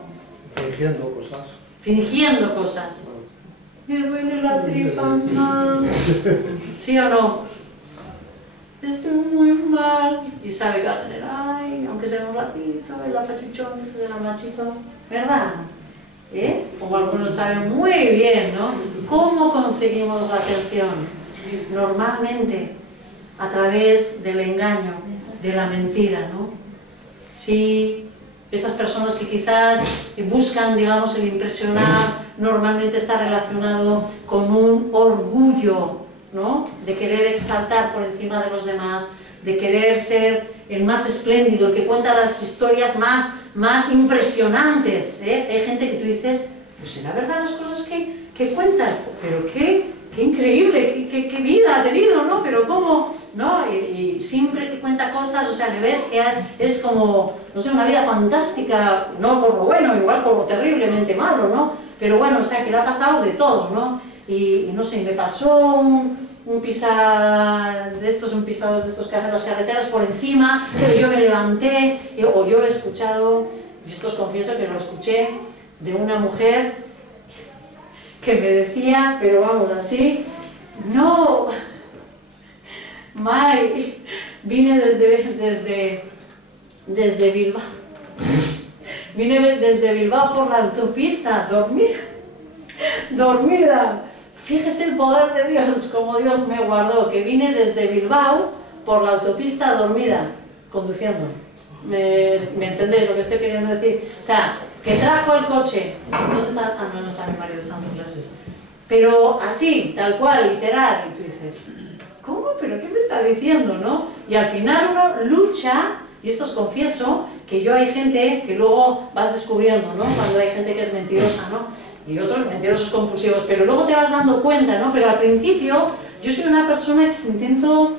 Fingiendo cosas. Fingiendo cosas. Me duele la tripa, mamá. ¿Sí o no? Estoy muy mal. Y sabe que va a tener, ay, aunque sea un ratito, el apachuchón ese de la machito. ¿Verdad? Como algunos saben muy bien, ¿no? ¿Cómo conseguimos la atención? Normalmente a través del engaño, de la mentira, ¿no? Si esas personas que quizás buscan, digamos, el impresionar, normalmente está relacionado con un orgullo, ¿no?, de querer exaltar por encima de los demás, de querer ser el más espléndido, el que cuenta las historias más impresionantes, ¿eh? Hay gente que tú dices, pues será verdad las cosas que cuentan, pero qué increíble, qué vida ha tenido, ¿no? Pero cómo, ¿no? Y siempre que cuenta cosas, o sea, le ves que es como, no sé, una vida fantástica, no por lo bueno, igual por lo terriblemente malo, ¿no? Pero bueno, o sea, que le ha pasado de todo, ¿no? Y no sé, me pasó un pisador de estos que hacen las carreteras por encima, pero yo me levanté, o yo he escuchado, y esto os confieso que lo escuché de una mujer que me decía, pero vamos, así, no, Mai, vine desde Bilbao, vine desde Bilbao por la autopista, dormida. Fíjese el poder de Dios, como Dios me guardó, que vine desde Bilbao por la autopista dormida, conduciendo. ¿Me entendéis lo que estoy queriendo decir? O sea, que trajo el coche. ¿Dónde está? Ah, no está mi marido, está en clases. Pero así, tal cual, literal. Y tú dices, ¿cómo? ¿Pero qué me está diciendo, no? Y al final uno lucha, y esto os confieso, que yo hay gente que luego vas descubriendo, ¿no? Cuando hay gente que es mentirosa, ¿no? Y otros mentirosos compulsivos, pero luego te vas dando cuenta, ¿no? Pero al principio yo soy una persona que intento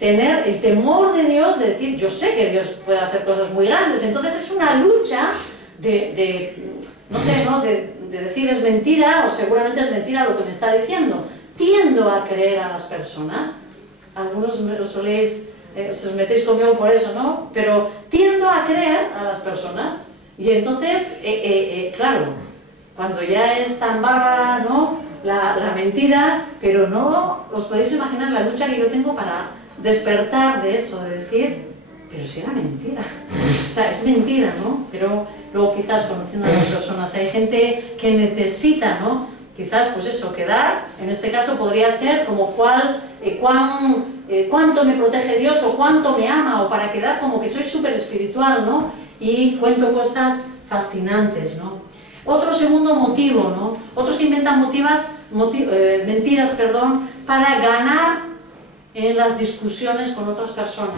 tener el temor de Dios, de decir, yo sé que Dios puede hacer cosas muy grandes, entonces es una lucha no sé, ¿no? De decir es mentira, o seguramente es mentira lo que me está diciendo. Tiendo a creer a las personas, algunos os soléis, os metéis conmigo por eso, ¿no? Pero tiendo a creer a las personas, y entonces, claro, cuando ya es tan vaga, ¿no?, la mentira, pero no os podéis imaginar la lucha que yo tengo para despertar de eso, de decir, pero si era mentira, o sea, es mentira, ¿no? Pero luego quizás conociendo a las personas, hay gente que necesita, ¿no?, quizás, pues eso, quedar, en este caso podría ser como cuánto me protege Dios o cuánto me ama, o para quedar como que soy súper espiritual, ¿no?, y cuento cosas fascinantes, ¿no? Otro segundo motivo, ¿no? Otros inventan mentiras, para ganar en las discusiones con otras personas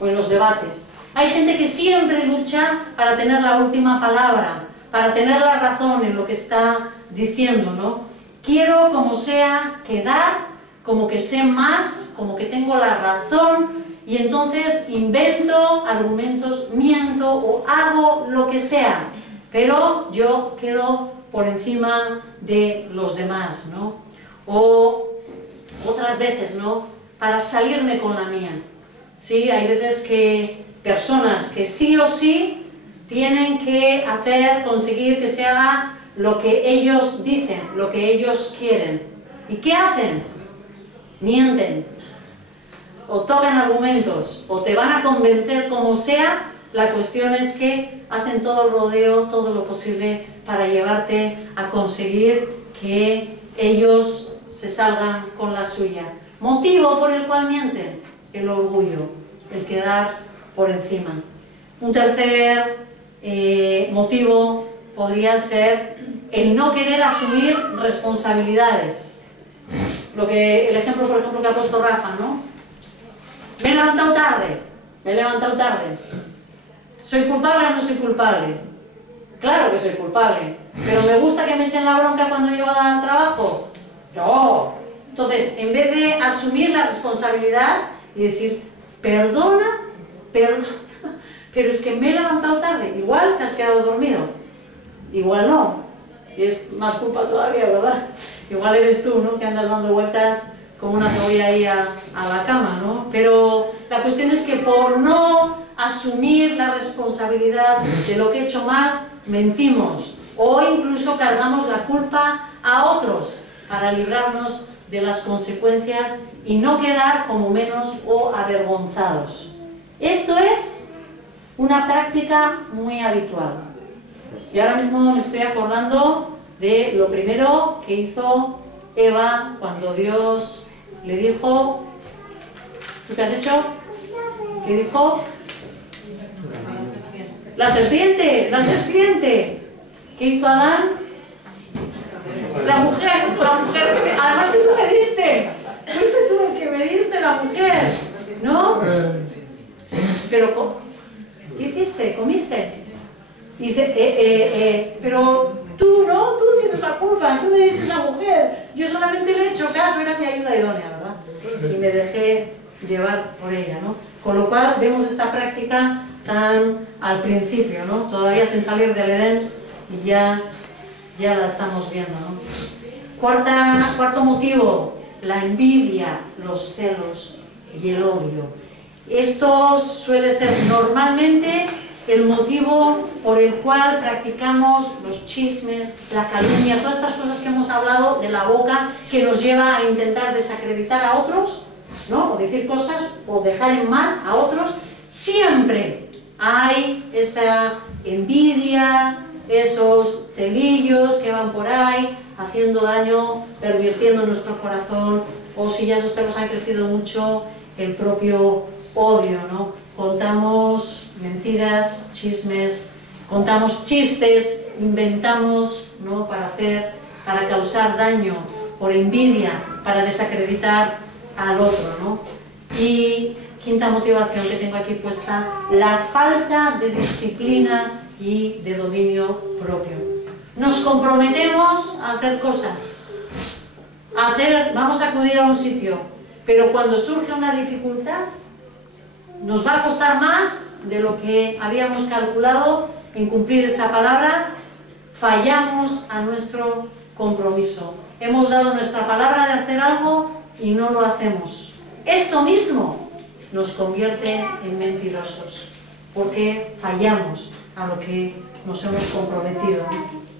o en los debates. Hay gente que siempre lucha para tener la última palabra, para tener la razón en lo que está diciendo, ¿no? Quiero, como sea, quedar como que sé más, como que tengo la razón, y entonces invento argumentos, miento o hago lo que sea, pero yo quedo por encima de los demás, ¿no? O otras veces, ¿no?, para salirme con la mía. Sí, hay veces que personas que sí o sí tienen que conseguir que se haga lo que ellos dicen, lo que ellos quieren. ¿Y qué hacen? Mienten, o tocan argumentos, o te van a convencer como sea. La cuestión es que hacen todo el rodeo, todo lo posible para llevarte a conseguir que ellos se salgan con la suya. ¿Motivo por el cual mienten? El orgullo, el quedar por encima. Un tercer motivo podría ser el no querer asumir responsabilidades. El ejemplo, por ejemplo, que ha puesto Rafa, ¿no? Me he levantado tarde, me he levantado tarde. ¿Soy culpable o no soy culpable? Claro que soy culpable, pero ¿me gusta que me echen la bronca cuando llego al trabajo? No. Entonces, en vez de asumir la responsabilidad y decir, perdona, pero es que me he levantado tarde, igual te has quedado dormido, igual no, y es más culpa todavía, ¿verdad? Igual eres tú, ¿no?, que andas dando vueltas como una cebolla ahí a la cama, ¿no? Pero la cuestión es que por no asumir la responsabilidad de lo que he hecho mal, mentimos, o incluso cargamos la culpa a otros para librarnos de las consecuencias y no quedar como menos o avergonzados. Esto es una práctica muy habitual. Y ahora mismo me estoy acordando de lo primero que hizo Eva cuando Dios le dijo, ¿tú qué has hecho? ¿Qué dijo? La serpiente, la serpiente. ¿Qué hizo Adán? La mujer que me... Además que tú me diste. Fuiste tú el que me diste, la mujer. ¿No? Pero, ¿qué hiciste? ¿Comiste? Dice, pero tú no, tú tienes la culpa, tú me diste esa mujer. Yo solamente le he hecho caso, era mi ayuda idónea, ¿verdad? Y me dejé llevar por ella, ¿no? Con lo cual vemos esta práctica tan al principio, ¿no? Todavía sin salir del Edén y ya la estamos viendo, ¿no? Cuarto motivo, la envidia, los celos y el odio. Esto suele ser normalmente el motivo por el cual practicamos los chismes, la calumnia, todas estas cosas que hemos hablado de la boca que nos lleva a intentar desacreditar a otros, ¿no? O decir cosas o dejar en mal a otros. Siempre hay esa envidia, esos celillos que van por ahí haciendo daño, pervirtiendo nuestro corazón, o si ya esos celos han crecido mucho, el propio odio, ¿no? Contamos mentiras, chismes, contamos chistes, inventamos, ¿no?, para causar daño, por envidia, para desacreditar al otro, ¿no? Y quinta motivación que tengo aquí puesta, la falta de disciplina y de dominio propio. Nos comprometemos a hacer cosas, vamos a acudir a un sitio, pero cuando surge una dificultad, nos va a costar más de lo que habíamos calculado en cumplir esa palabra, fallamos a nuestro compromiso. Hemos dado nuestra palabra de hacer algo y no lo hacemos. Esto mismo nos convierte en mentirosos, porque fallamos a lo que nos hemos comprometido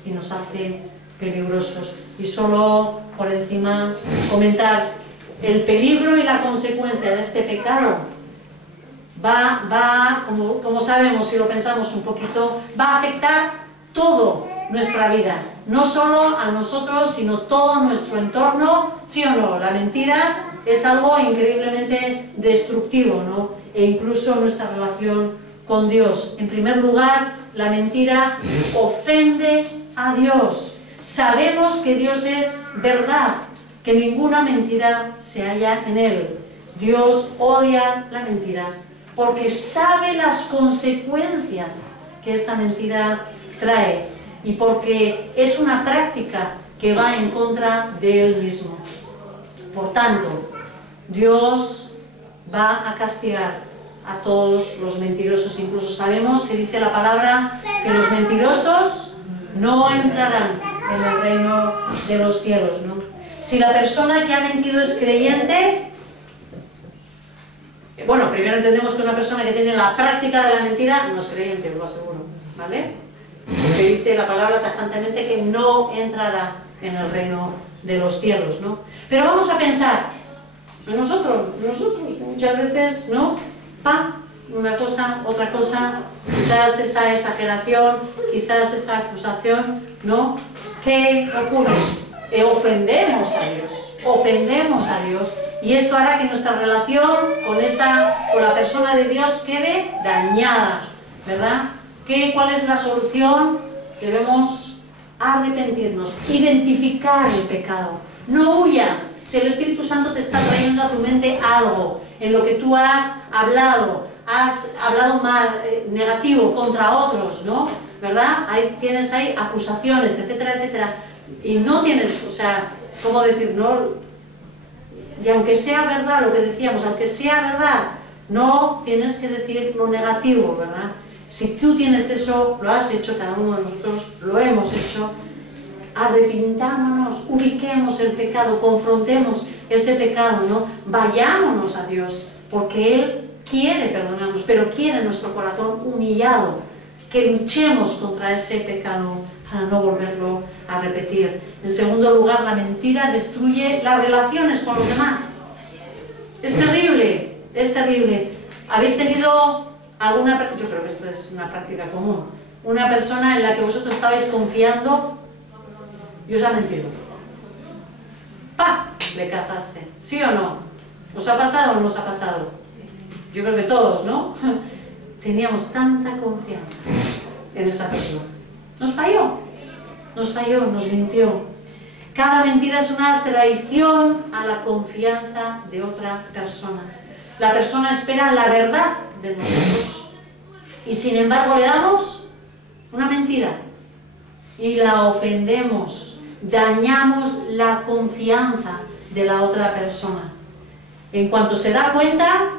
y nos hace peligrosos. Y solo por encima comentar el peligro y la consecuencia de este pecado. Como sabemos, si lo pensamos un poquito, va a afectar toda nuestra vida, no solo a nosotros, sino todo nuestro entorno, ¿sí o no? La mentira es algo increíblemente destructivo, ¿no? E incluso nuestra relación con Dios. En primer lugar, la mentira ofende a Dios. Sabemos que Dios es verdad, que ninguna mentira se halla en Él. Dios odia la mentira, porque sabe las consecuencias que esta mentira trae y porque es una práctica que va en contra de Él mismo. Por tanto, Dios va a castigar a todos los mentirosos. Incluso sabemos que dice la palabra que los mentirosos no entrarán en el reino de los cielos, ¿no? Si la persona que ha mentido es creyente, bueno, primero entendemos que una persona que tiene la práctica de la mentira no es creyente, os lo aseguro, ¿vale? Porque dice la palabra tajantemente que no entrará en el reino de los cielos, ¿no? Pero vamos a pensar en nosotros muchas veces, ¿no? Una cosa, otra cosa, quizás esa exageración, quizás esa acusación, ¿no? ¿Qué ocurre? Ofendemos a Dios, y esto hará que nuestra relación con la persona de Dios quede dañada, ¿verdad? ¿Cuál es la solución? Debemos arrepentirnos, identificar el pecado, No huyas. Si el Espíritu Santo te está trayendo a tu mente algo en lo que tú has hablado mal, negativo contra otros, ¿no? ¿Verdad? Tienes ahí acusaciones, etcétera, etcétera. Y no tienes, o sea, ¿cómo decir? No, y aunque sea verdad lo que decíamos, aunque sea verdad, no tienes que decir lo negativo, ¿verdad? Si tú tienes eso, lo has hecho, cada uno de nosotros lo hemos hecho, arrepintámonos, ubiquemos el pecado, confrontemos ese pecado, ¿no? Vayámonos a Dios, porque Él quiere perdonarnos, pero quiere nuestro corazón humillado, que luchemos contra ese pecado para no volverlo a repetir. En segundo lugar, la mentira destruye las relaciones con los demás. Es terrible, es terrible. ¿Habéis tenido alguna, yo creo que esto es una práctica común, una persona en la que vosotros estabais confiando y os ha mentido? ¡Pah! Le cazaste. ¿Sí o no? ¿Os ha pasado o no os ha pasado? Yo creo que todos, ¿no? Teníamos tanta confianza en esa persona. Nos falló, nos mintió. Cada mentira es una traición a la confianza de otra persona. La persona espera la verdad de nosotros y sin embargo le damos una mentira y la ofendemos, dañamos la confianza de la otra persona. En cuanto se da cuenta,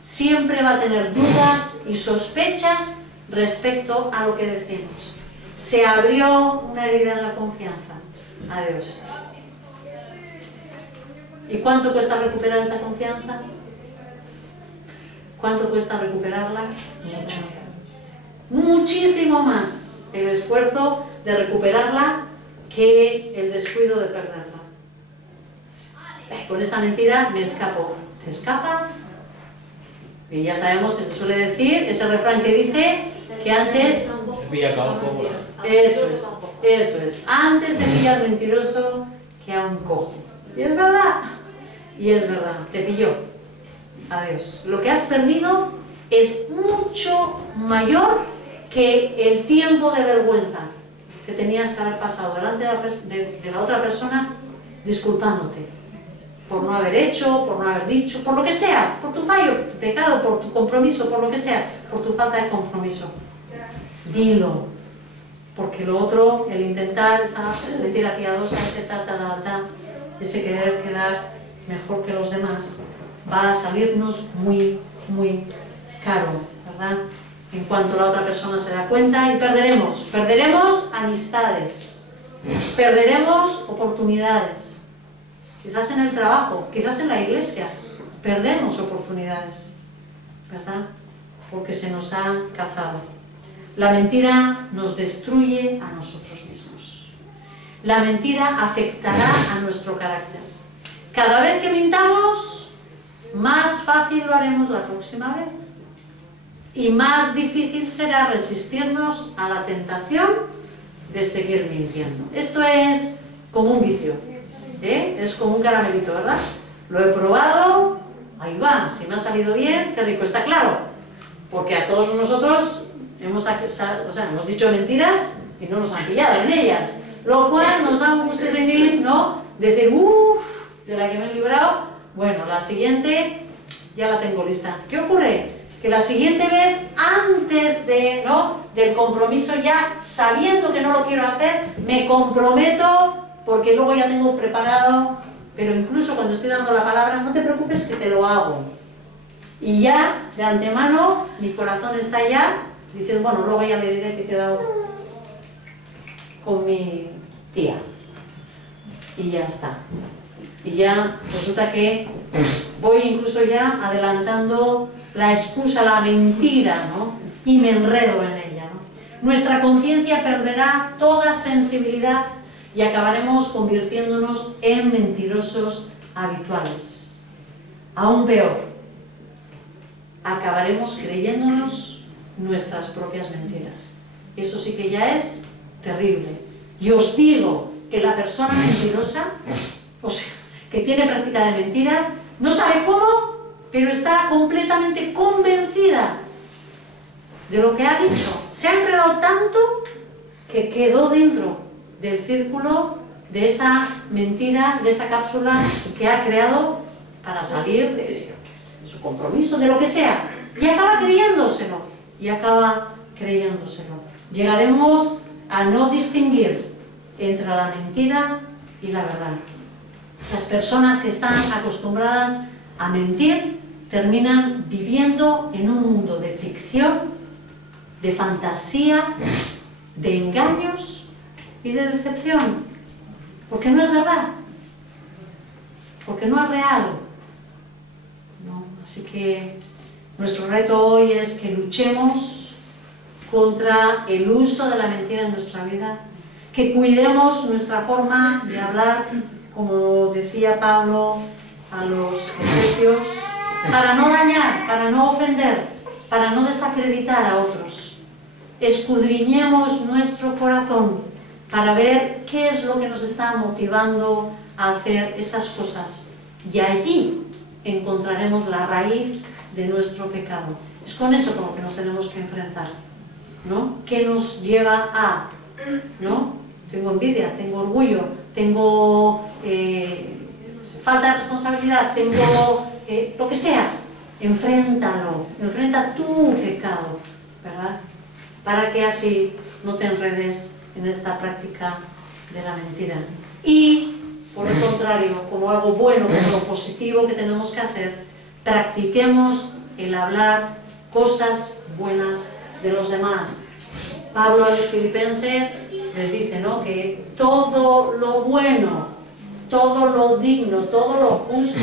siempre va a tener dudas y sospechas respecto a lo que decimos. Se abrió una herida en la confianza. Adiós. ¿Y cuánto cuesta recuperar esa confianza? ¿Cuánto cuesta recuperarla? Mucho. Muchísimo más el esfuerzo de recuperarla que el descuido de perderla. Con esta mentira me escapo. ¿Te escapas? Y ya sabemos que se suele decir, ese refrán que dice que antes... Eso es. Antes se pilla al mentiroso que a un cojo. Y es verdad. Y es verdad. Te pilló. Adiós. Lo que has perdido es mucho mayor que el tiempo de vergüenza que tenías que haber pasado delante de la otra persona disculpándote por no haber hecho, por no haber dicho, por lo que sea, por tu fallo, tu pecado, por tu compromiso, por lo que sea, por tu falta de compromiso. Dilo, porque lo otro, el intentar esa mentira piadosa, ese querer quedar mejor que los demás, va a salirnos muy, muy caro, ¿verdad? En cuanto la otra persona se da cuenta, y perderemos amistades, perderemos oportunidades. Quizás en el trabajo, quizás en la iglesia, perdemos oportunidades, ¿verdad? Porque se nos ha cazado. La mentira nos destruye a nosotros mismos. La mentira afectará a nuestro carácter. Cada vez que mintamos, más fácil lo haremos la próxima vez. Y más difícil será resistirnos a la tentación de seguir mintiendo. Esto es como un vicio. Es como un caramelito, ¿verdad? Lo he probado, ahí va, si me ha salido bien, qué rico, está claro, porque a todos nosotros hemos dicho mentiras y no nos han pillado en ellas, lo cual nos da un gusto y ¿no? Decir, uff, de la que me he librado, bueno, la siguiente ya la tengo lista. ¿Qué ocurre? Que la siguiente vez, antes del compromiso, ya sabiendo que no lo quiero hacer, me comprometo, porque luego ya tengo preparado, pero incluso cuando estoy dando la palabra, no te preocupes que te lo hago. Y ya, de antemano, mi corazón está ya diciendo, bueno, luego ya le diré que he quedado con mi tía. Y ya está. Y ya resulta que voy incluso ya adelantando la excusa, la mentira, ¿no? Y me enredo en ella, ¿no? Nuestra conciencia perderá toda sensibilidad y acabaremos convirtiéndonos en mentirosos habituales. Aún peor, acabaremos creyéndonos nuestras propias mentiras. Eso sí que ya es terrible. Y os digo que la persona mentirosa, o sea, que tiene práctica de mentira, no sabe cómo, pero está completamente convencida de lo que ha dicho. Se ha enredado tanto que quedó dentro del círculo de esa mentira, de esa cápsula que ha creado para salir de su compromiso, de lo que sea, y acaba creyéndoselo, Llegaremos a no distinguir entre la mentira y la verdad. Las personas que están acostumbradas a mentir terminan viviendo en un mundo de ficción, de fantasía, de engaños y de decepción, porque no es verdad, porque no es real, ¿no? Así que nuestro reto hoy es que luchemos contra el uso de la mentira en nuestra vida, que cuidemos nuestra forma de hablar, como decía Pablo a los Efesios, para no dañar, para no ofender, para no desacreditar a otros. Escudriñemos nuestro corazón para ver qué es lo que nos está motivando a hacer esas cosas, y allí encontraremos la raíz de nuestro pecado. Es con eso con lo que nos tenemos que enfrentar, ¿no? ¿Qué nos lleva a, ¿no? Tengo envidia, tengo orgullo, tengo falta de responsabilidad, tengo lo que sea. Enfréntalo, enfrenta tu pecado, ¿verdad? Para que así no te enredes en esta práctica de la mentira. Y, por el contrario, como algo bueno, como lo positivo que tenemos que hacer, practiquemos el hablar cosas buenas de los demás. Pablo a los filipenses les dice, ¿no?, que todo lo bueno, todo lo digno, todo lo justo,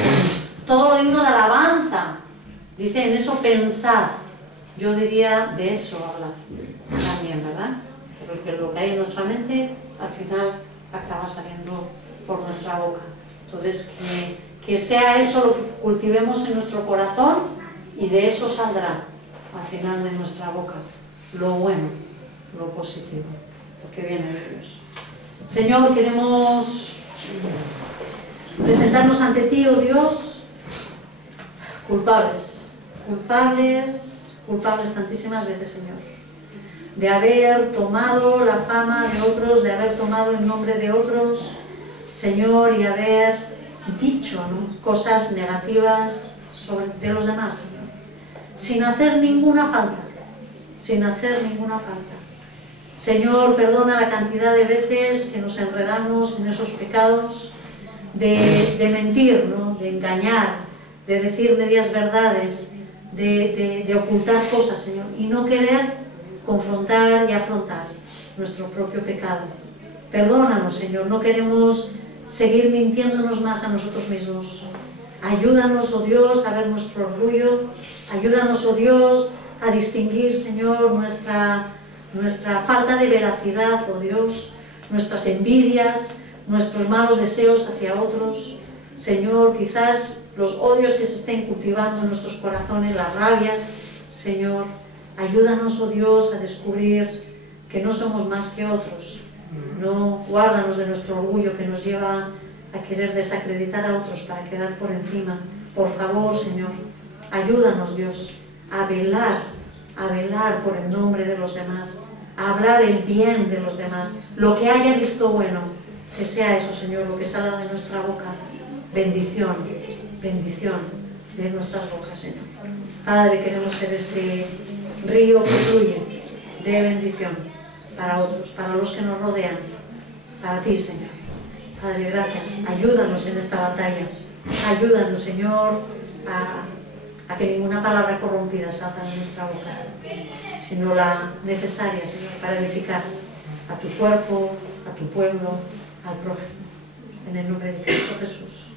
todo lo digno de alabanza, dice, en eso pensad. Yo diría, de eso hablad también, ¿verdad? Pero lo que hay en nuestra mente, al final acaba saliendo por nuestra boca. Entonces, que sea eso lo que cultivemos en nuestro corazón, y de eso saldrá al final de nuestra boca lo bueno, lo positivo, porque viene de Dios. Señor, queremos presentarnos ante ti, oh Dios, culpables tantísimas veces, Señor, de haber tomado la fama de otros, de haber tomado el nombre de otros, Señor, y haber dicho, ¿no?, cosas negativas de los demás, Señor, sin hacer ninguna falta, Señor, perdona la cantidad de veces que nos enredamos en esos pecados de mentir, ¿no?, de engañar, de decir medias verdades, de ocultar cosas, Señor, y no querer confrontar y afrontar nuestro propio pecado. Perdónanos, Señor, no queremos seguir mintiéndonos más a nosotros mismos. Ayúdanos, oh Dios, a ver nuestro orgullo, ayúdanos, oh Dios, a distinguir, Señor, nuestra falta de veracidad, oh Dios, nuestras envidias, nuestros malos deseos hacia otros, Señor, quizás los odios que se estén cultivando en nuestros corazones, las rabias, Señor, ayúdanos, oh Dios, a descubrir que no somos más que otros. No, guárdanos de nuestro orgullo que nos lleva a querer desacreditar a otros para quedar por encima. Por favor, Señor, ayúdanos, Dios, a velar por el nombre de los demás, a hablar el bien de los demás, lo que haya visto bueno, que sea eso, Señor, lo que salga de nuestra boca. Bendición de nuestras bocas, Señor. Padre, queremos ser ese río que fluye de bendición para otros, para los que nos rodean, para ti, Señor. Padre, gracias. Ayúdanos en esta batalla. Ayúdanos, Señor, a que ninguna palabra corrompida salga de nuestra boca, sino la necesaria, Señor, para edificar a tu cuerpo, a tu pueblo, al prójimo. En el nombre de Cristo Jesús.